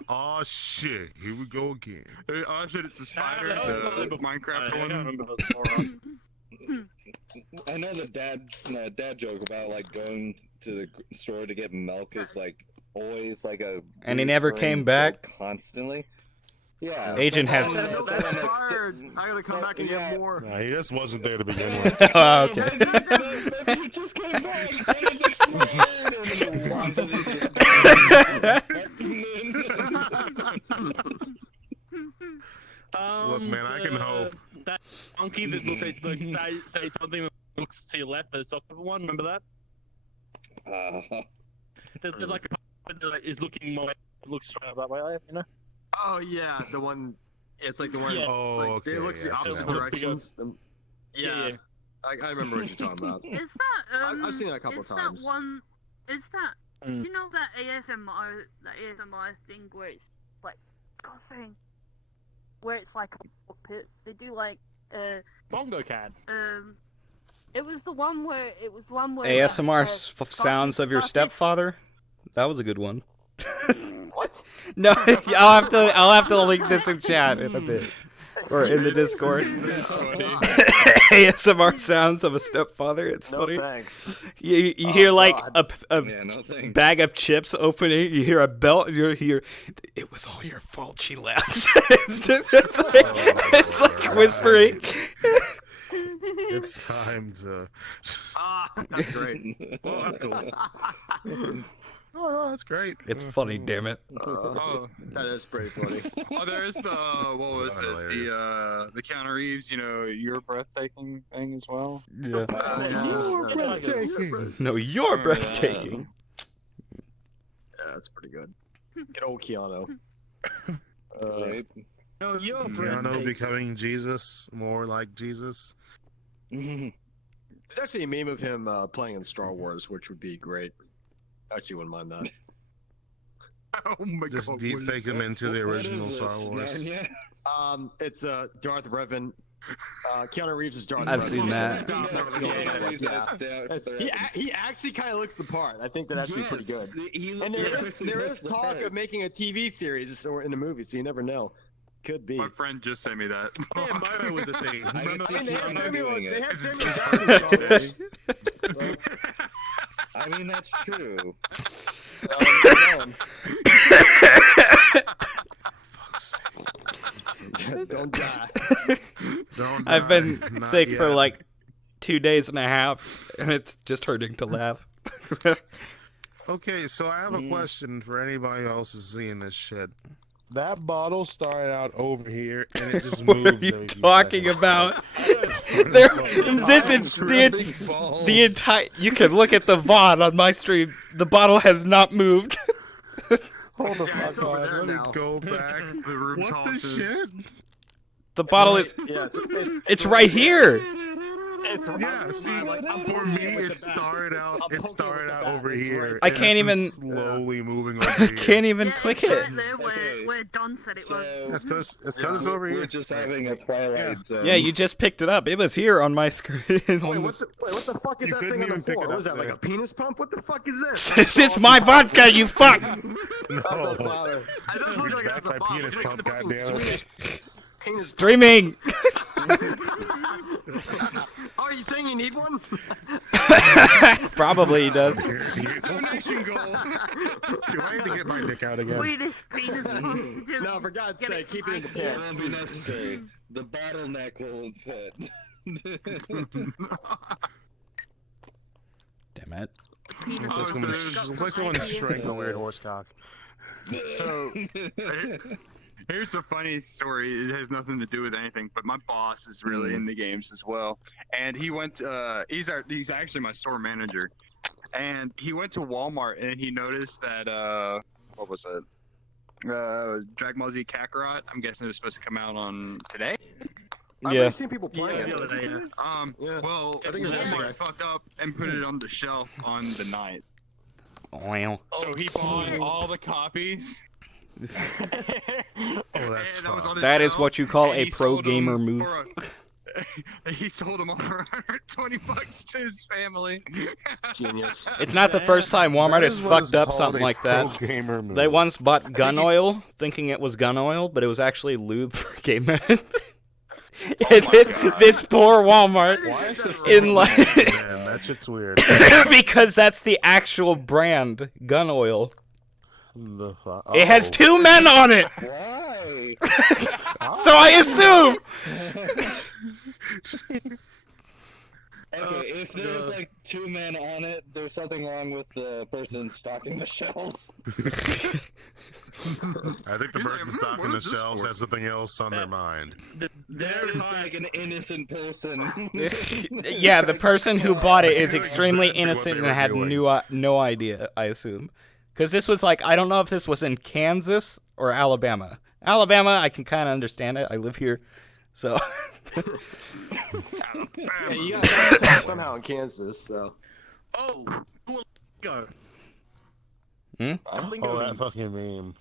Oh shit, here we go again. Oh shit, it's the spider, that was the before- Minecraft I one. don't remember those forums. I know the dad joke about like going to the store to get milk is like always like a. And he never recurring came back? joke constantly. Yeah. Agent has- That's hard. I gotta come back and get more. Nah, he just wasn't there to begin with. Oh, okay. You just came back. It's expired. And then he launches it Look, man, I can hope. That monkey that looks like say something that looks to your left, the soccer one. Remember that? There's like a puppet that is looking more, looks straight up that way, you know? Oh yeah, the one. It's like the one. Yeah. It's Oh, like, okay, it looks the yeah, I've seen opposite that. directions. Yeah, Yeah. I remember what you're talking about. Is that I've seen it a couple is times. That one? Is that? Mm. Do you know that ASMR thing where it's like, God's saying, where it's like a puppet. They do like Bongo Cat. It was the one where ASMR sounds of your stepfather. That was a good one. What? No, I'll have to link this in chat in a bit, or in the Discord. ASMR sounds of a stepfather. It's funny. Thanks. You hear like God. a no thanks. bag of chips opening. You hear a belt. And you hear, "It was all your fault." She laughed. it's like whispering. It's time to. That's great. Oh no, that's great. It's funny, damn it. Oh, that is pretty funny. Oh, there's the what was That's it? hilarious. The Keanu Reeves, you're breathtaking thing as well. Yeah. You're breathtaking. No, you're breathtaking. Yeah, that's pretty good. Good old Keanu. Right? No, you're Keanu becoming Jesus, more like Jesus. There's actually a meme of him playing in Star Wars, which would be great. Actually, wouldn't mind that. Oh my Just god. deep fake him into the What original is Star this, Wars. Nanya? It's Darth Revan. Keanu Reeves is Darth I've Revan. seen that. That's He actually kind of looks the part. I think that actually pretty good. And there is talk of making a TV series or in a movie, so you never know. Could be. My friend just sent me that. Yeah, Momo was a thing. I can see They have Keanu doing Samuel, they it. have Samuel Jackson. I mean, that's true. Don't die. Don't I've been die, not sick for yet. like 2 days and a half, and it's just hurting to laugh. Okay, so I have a question for anybody else who's seeing this shit. That bottle started out over here, and it just What moves. are you every few talking seconds. about? This is Tripping balls. the entire. You can look at the VOD on my stream. The bottle has not moved. Hold the Yeah, fuck it's over on. there Let me now. go back. The room's What the haunted. shit? The bottle is. Yeah, It's right here. Yeah, see, for me, it started out. It started out over here. I and can't it's been even- slowly moving over I here. can't even Yeah, click it's it. right there where Don said it So, was. It's because it's over we're here. just having a Twilight Yeah. Zone. Yeah, you just picked it up. It was here on my screen. Wait, what the fuck is You that couldn't thing on even the pick floor? it What is up that, like there. a penis pump? What the fuck is this? This is my vodka, you fuck. No, I don't look like that's my penis pump. Goddamn it. Penis Streaming. Oh, are you saying you need one? Probably he does. Donation goal. Do I need to get my dick out again? Weirdest penis pump. No, for God's Get sake, it keep it in the right It pants. won't be necessary. The bottleneck will fit. Damn it. Penis Looks like pump. someone, looks like someone strangled a weird horse cock. So here's a funny story. It has nothing to do with anything, but my boss is really in the games as well. And he went. He's actually my store manager, and he went to Walmart and he noticed that what was it? Dragon Ball Z Kakarot. I'm guessing it was supposed to come out on today. I've Yeah. already seen people playing Yeah, it. the other day, Yeah. Well, I think it's Walmart yesterday. fucked up and put it on the shelf on the night. Wow. So he bought all the copies. Oh, that's And that was fun. on his That is shelf, what you call and a he pro sold 'em gamer move. for he sold them all for $120 to his family. Genius. It's not the first time Walmart That has is what is fucked up called something a like that. pro gamer move. They once bought gun oil, thinking it was gun oil, but it was actually lube for gay men. And this poor Walmart Why is this in like Man, that shit's weird. because that's the actual brand, gun oil. The fu- It has oh. 2 men on it, Why? so I assume. Okay, if there's like 2 men on it, there's something wrong with the person stocking the shelves. I think the He's like, person "Hmm, stocking what the is this shelves for?" has something else on their mind. That is like an innocent person. Yeah, the person who bought it is knew extremely exactly what innocent they and were had doing. no idea, I assume. Because this was like, I don't know if this was in Kansas or Alabama. Alabama, I can kind of understand it. I live here. So, Yeah, you got that somehow in Kansas, so. Oh, go. Oh, that fucking meme.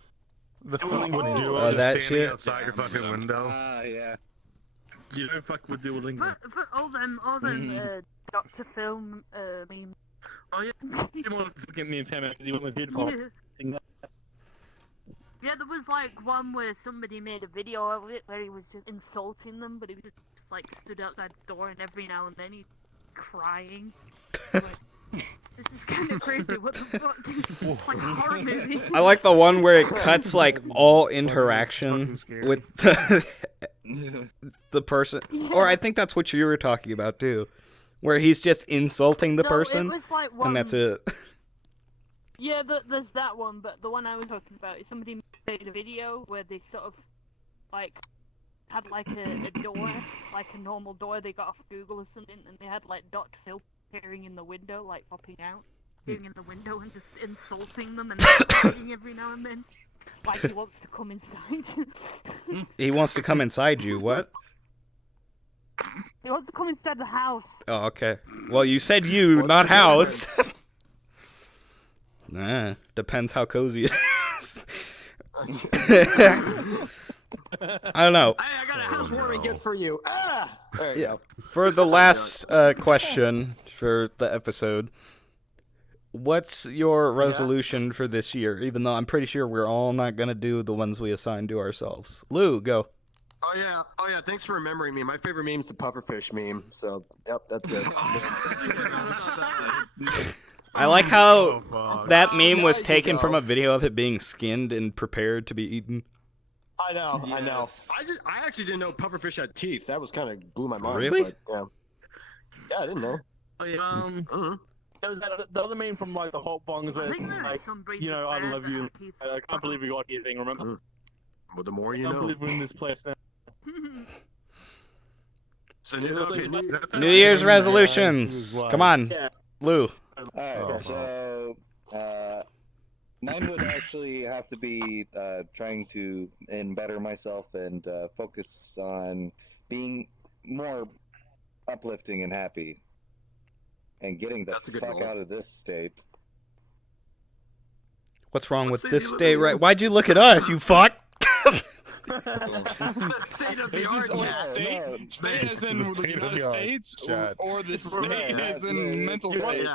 The Oh, fucking oh, duo that just standing shit? outside your fucking window. Ah, yeah. You don't fuck with Duolingo. For all them Dr. Phil meme. Oh yeah, he didn't want to look at me and Pam because he went with beautiful. Yeah. Yeah, there was like one where somebody made a video of it where he was just insulting them, but he was just like stood outside the door and every now and then he's crying. Like, this is kind of crazy. What the fuck? It's like a horror movie. I like the one where it cuts like all interaction with the person, or I think that's what you were talking about too, where he's just insulting the No, person, it was like one... and that's it. Yeah, there's that one, but the one I was talking about is somebody made a video where they sort of like had like a door, like a normal door they got off Google or something, and they had like Dr. Phil appearing in the window, like popping out, appearing in the window and just insulting them and talking every now and then, like he wants to come inside. He wants to come inside you. What? He wants to come inside the house. Oh, okay. Well, you said you, not house. Nah, depends how cozy it is. I don't know. Hey, I got a housewarming gift for you. Ah! There you go. For the last question for the episode, what's your resolution for this year? Even though I'm pretty sure we're all not going to do the ones we assigned to ourselves. Lou, go. Oh yeah. Thanks for remembering me. My favorite meme is the pufferfish meme. So, yep, that's it. I like how that meme was taken from a video of it being skinned and prepared to be eaten. I know. Yes. I actually didn't know pufferfish had teeth. That was kind of blew my mind. Really? But, yeah. Yeah, I didn't know. Oh yeah. There was the other meme from like the hot bongs where it's like, you know, I love you. I can't believe we got here thing. Remember? Well, the more you I can't know. believe we're in this place now. So, okay, New Year's resolutions. Come on, Yeah. Lou. Alright, so mine would actually have to be trying to better myself and focus on being more uplifting and happy and getting the fuck out of this state. What's wrong with this state? Right? Why'd you look at us? You fuck. the state of the art chat. State as in the United States, or the state as in mental state.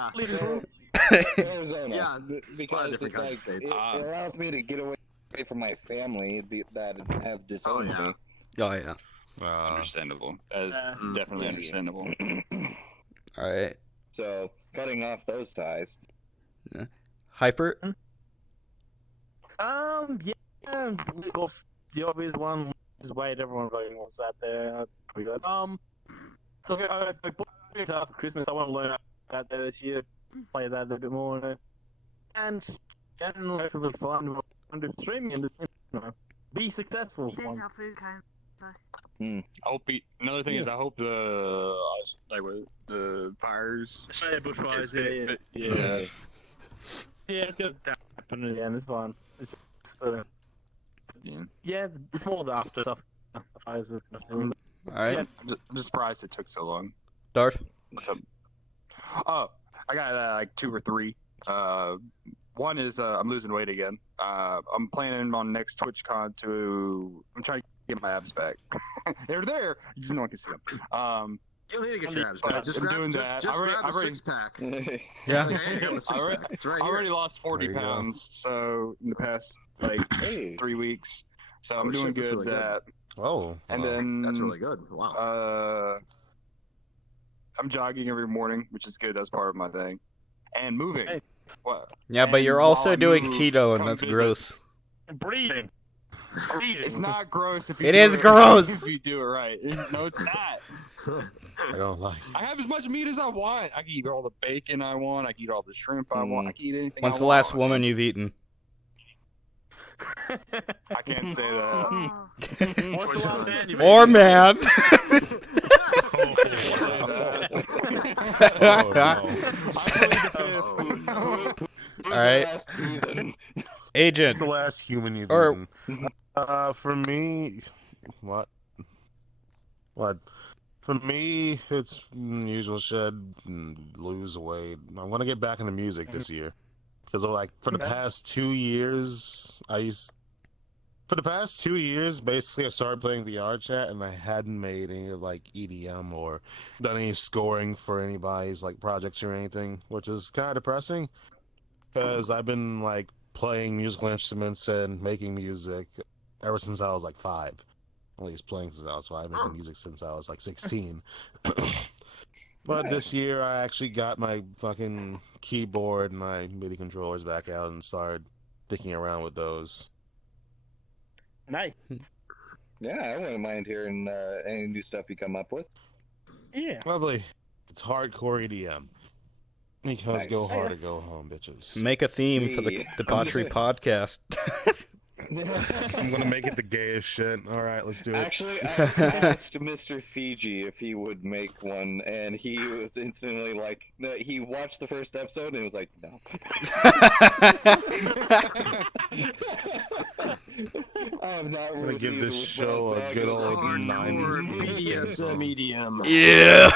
Arizona. Yeah, because it's like it allows me to get away from my family that have disowned me. Oh yeah. Understandable. That is definitely understandable. All right. So cutting off those ties. Hyper. Yeah. The obvious one is wait. Everyone voting what's that there. Pretty good. So I bought guitar for Christmas. I want to learn out there this year. Play that a little bit more, and hopefully find under streaming and just, be successful. I hope another thing is I hope the fires. Yeah, bushfires. Yeah. It's gonna happen again. This one. It's it's more the after stuff. Fires. All right. Yeah, I'm just surprised it took so long. Darth. What's up? Oh, I got like 2 or 3. One is I'm losing weight again. I'm planning on next TwitchCon I'm trying to get my abs back. They're there, just no one can see them. You don't need to get your abs back. Just grab a 6-pack. Yeah. It's right I here. already lost 40 pounds, so in the past like 3 weeks. So I'm doing good really at that. Oh. And then That's really good. Wow. I'm jogging every morning, which is good. That's part of my thing. And moving. Hey. What? Yeah, but you're also doing keto, and that's gross. Breathing. It's not gross if you It do is it gross. if you do it right. No, it's not. I don't like. I have as much meat as I want. I can eat all the bacon I want. I can eat all the shrimp I want. I can eat anything. When's I the want. last woman you've eaten? I can't say that. What's the last man you Or man. All right. Agent. It's the last human you've Or- eaten. For me, what? For me, it's usual shit. Lose weight. I want to get back into music this year because, like, for the past 2 years, For the past 2 years, basically, I started playing VR chat, and I hadn't made any like EDM or done any scoring for anybody's like projects or anything, which is kind of depressing. Because I've been like playing musical instruments and making music ever since I was like 5. At least playing since I was 5, making music since I was like 16. But this year, I actually got my fucking keyboard and my MIDI controllers back out and started dicking around with those. Nice. Yeah, I wouldn't mind hearing any new stuff you come up with. Yeah. Lovely. It's hardcore EDM. Because Nice. go hard or go home, bitches. Make a theme for the Debauchery Podcast. I'm gonna make it the gayest shit. All right, let's do it. Actually, I asked Mr. Fiji if he would make one, and he was instantly like, no, he watched the first episode and was like, no. I'm not I'm gonna give this show a good old 90s BDSM EDM. Yeah.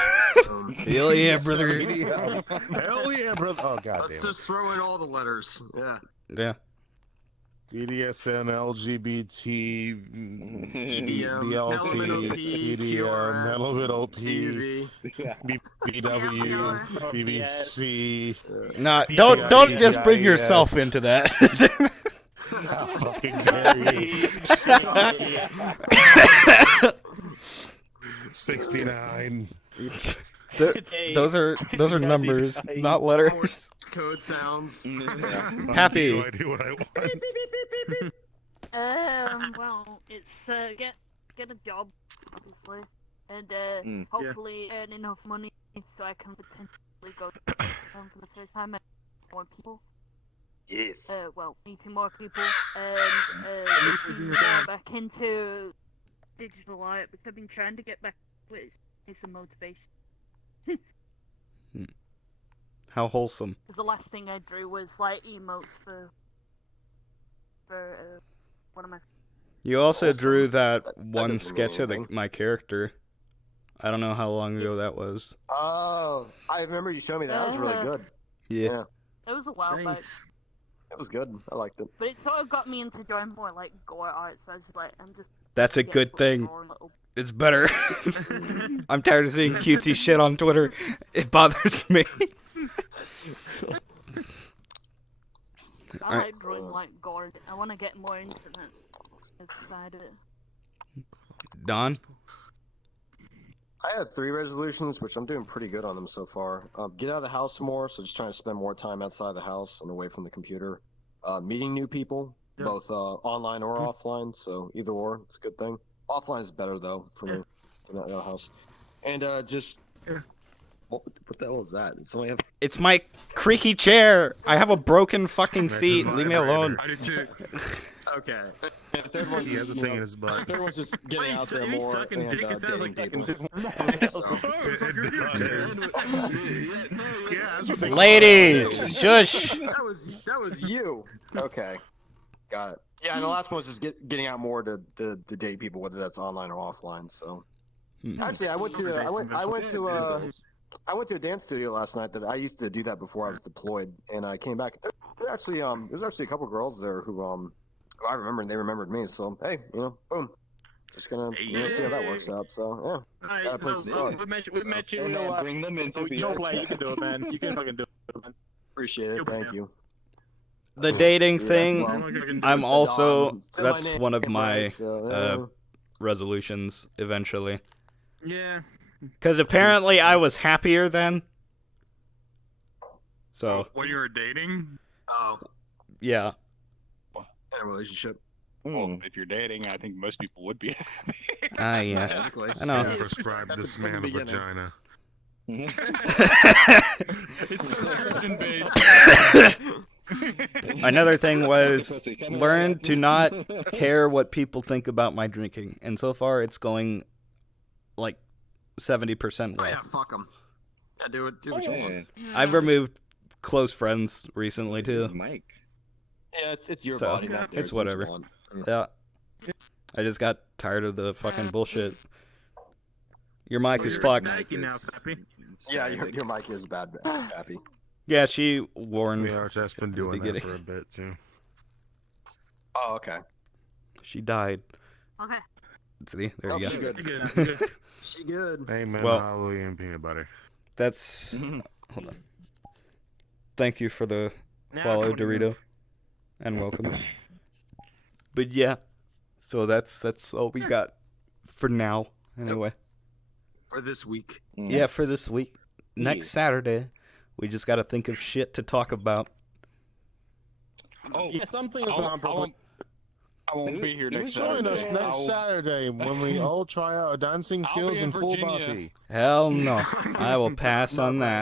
Hell yeah, brother. Hell yeah, brother. Oh, god Let's damn just throw in all the letters. Yeah. Yeah. BDSM, LGBT, EDM, BLT, EDM, Element OP, TV. BW, BBC. Nah, don't just bring yourself into that. How fucking dare you. 69. Those are numbers, not letters. Code sounds. Happy. No idea what I want. Well, it's get a job, obviously, and hopefully earn enough money so I can potentially go for the first time and more people. Yes. Well, meeting more people and looking more back into digital art because I've been trying to get back with some motivation. How wholesome. Because the last thing I drew was like emotes for one of my. You also drew that one sketch of my character. I don't know how long ago that was. Oh, I remember you showed me that. That was really good. Yeah. It was a while back. It was good. I liked it. But it sort of got me into drawing more like gore art, so I was just like, That's a good thing. It's better. I'm tired of seeing cutesy shit on Twitter. It bothers me. I like drawing like gore. I want to get more into that side of it. Don? I had 3 resolutions, which I'm doing pretty good on them so far. Get out of the house more, so just trying to spend more time outside the house and away from the computer. Meeting new people, both online or offline, so either or, it's a good thing. Offline is better, though, for me, than out of the house. And just... What the hell is that? Did somebody have... It's my creaky chair. I have a broken fucking seat. Leave me alone. I do too. Okay. And the third one He has a thing in his butt. The third one's just getting out there more and dating people. Ladies, shush. That was you. Okay, got it. Yeah, and the last one was just getting out more to date people, whether that's online or offline. So, actually, I went to a dance studio last night that I used to do that before I was deployed, and I came back. There's actually a couple girls there who I remember, and they remembered me. So hey, boom. Just gonna see how that works out. So yeah, got a place to start. We met you in real life. Bring them into you don't play. You can do it, man. You can fucking do it, man. Appreciate it. Thank you. The dating Yeah, thing, well, I'm also, say that's my name, one of my so, resolutions eventually. Yeah. Because apparently I was happier then. So, When you were dating? Oh, yeah. in a relationship. Well, if you're dating, I think most people would be happy. Yeah. Technically. I know. I prescribed this man a vagina. It's subscription based. Another thing was learn to not care what people think about my drinking. And so far it's going like 70% Oh well. yeah, fuck them. Yeah, do what you want. I've removed close friends recently too. Mike. Yeah, it's your So, body, not theirs. it's whatever. Yeah. I just got tired of the fucking bullshit. Your mic is fucked. Yeah, your mic is bad, Pappy. Yeah, she warned. Yeah, I've just been doing that for a bit too. Oh, okay. She died. Okay. See, there Oh, you she go. good. She good. Amen. Well- Hallelujah and peanut butter. That's hold on. Thank you for the Now follow, 20 Dorito, minutes. and welcome. But yeah, so that's all we got for now. Anyway, For this week. yeah, for this week. Next Saturday, we just got to think of shit to talk about. Oh, Yeah, something I that's won't, on I won't, I won't be here next Join Saturday. us next Saturday when we all try out our dancing I'll be skills in in full Virginia. body. Hell no, I will pass on that.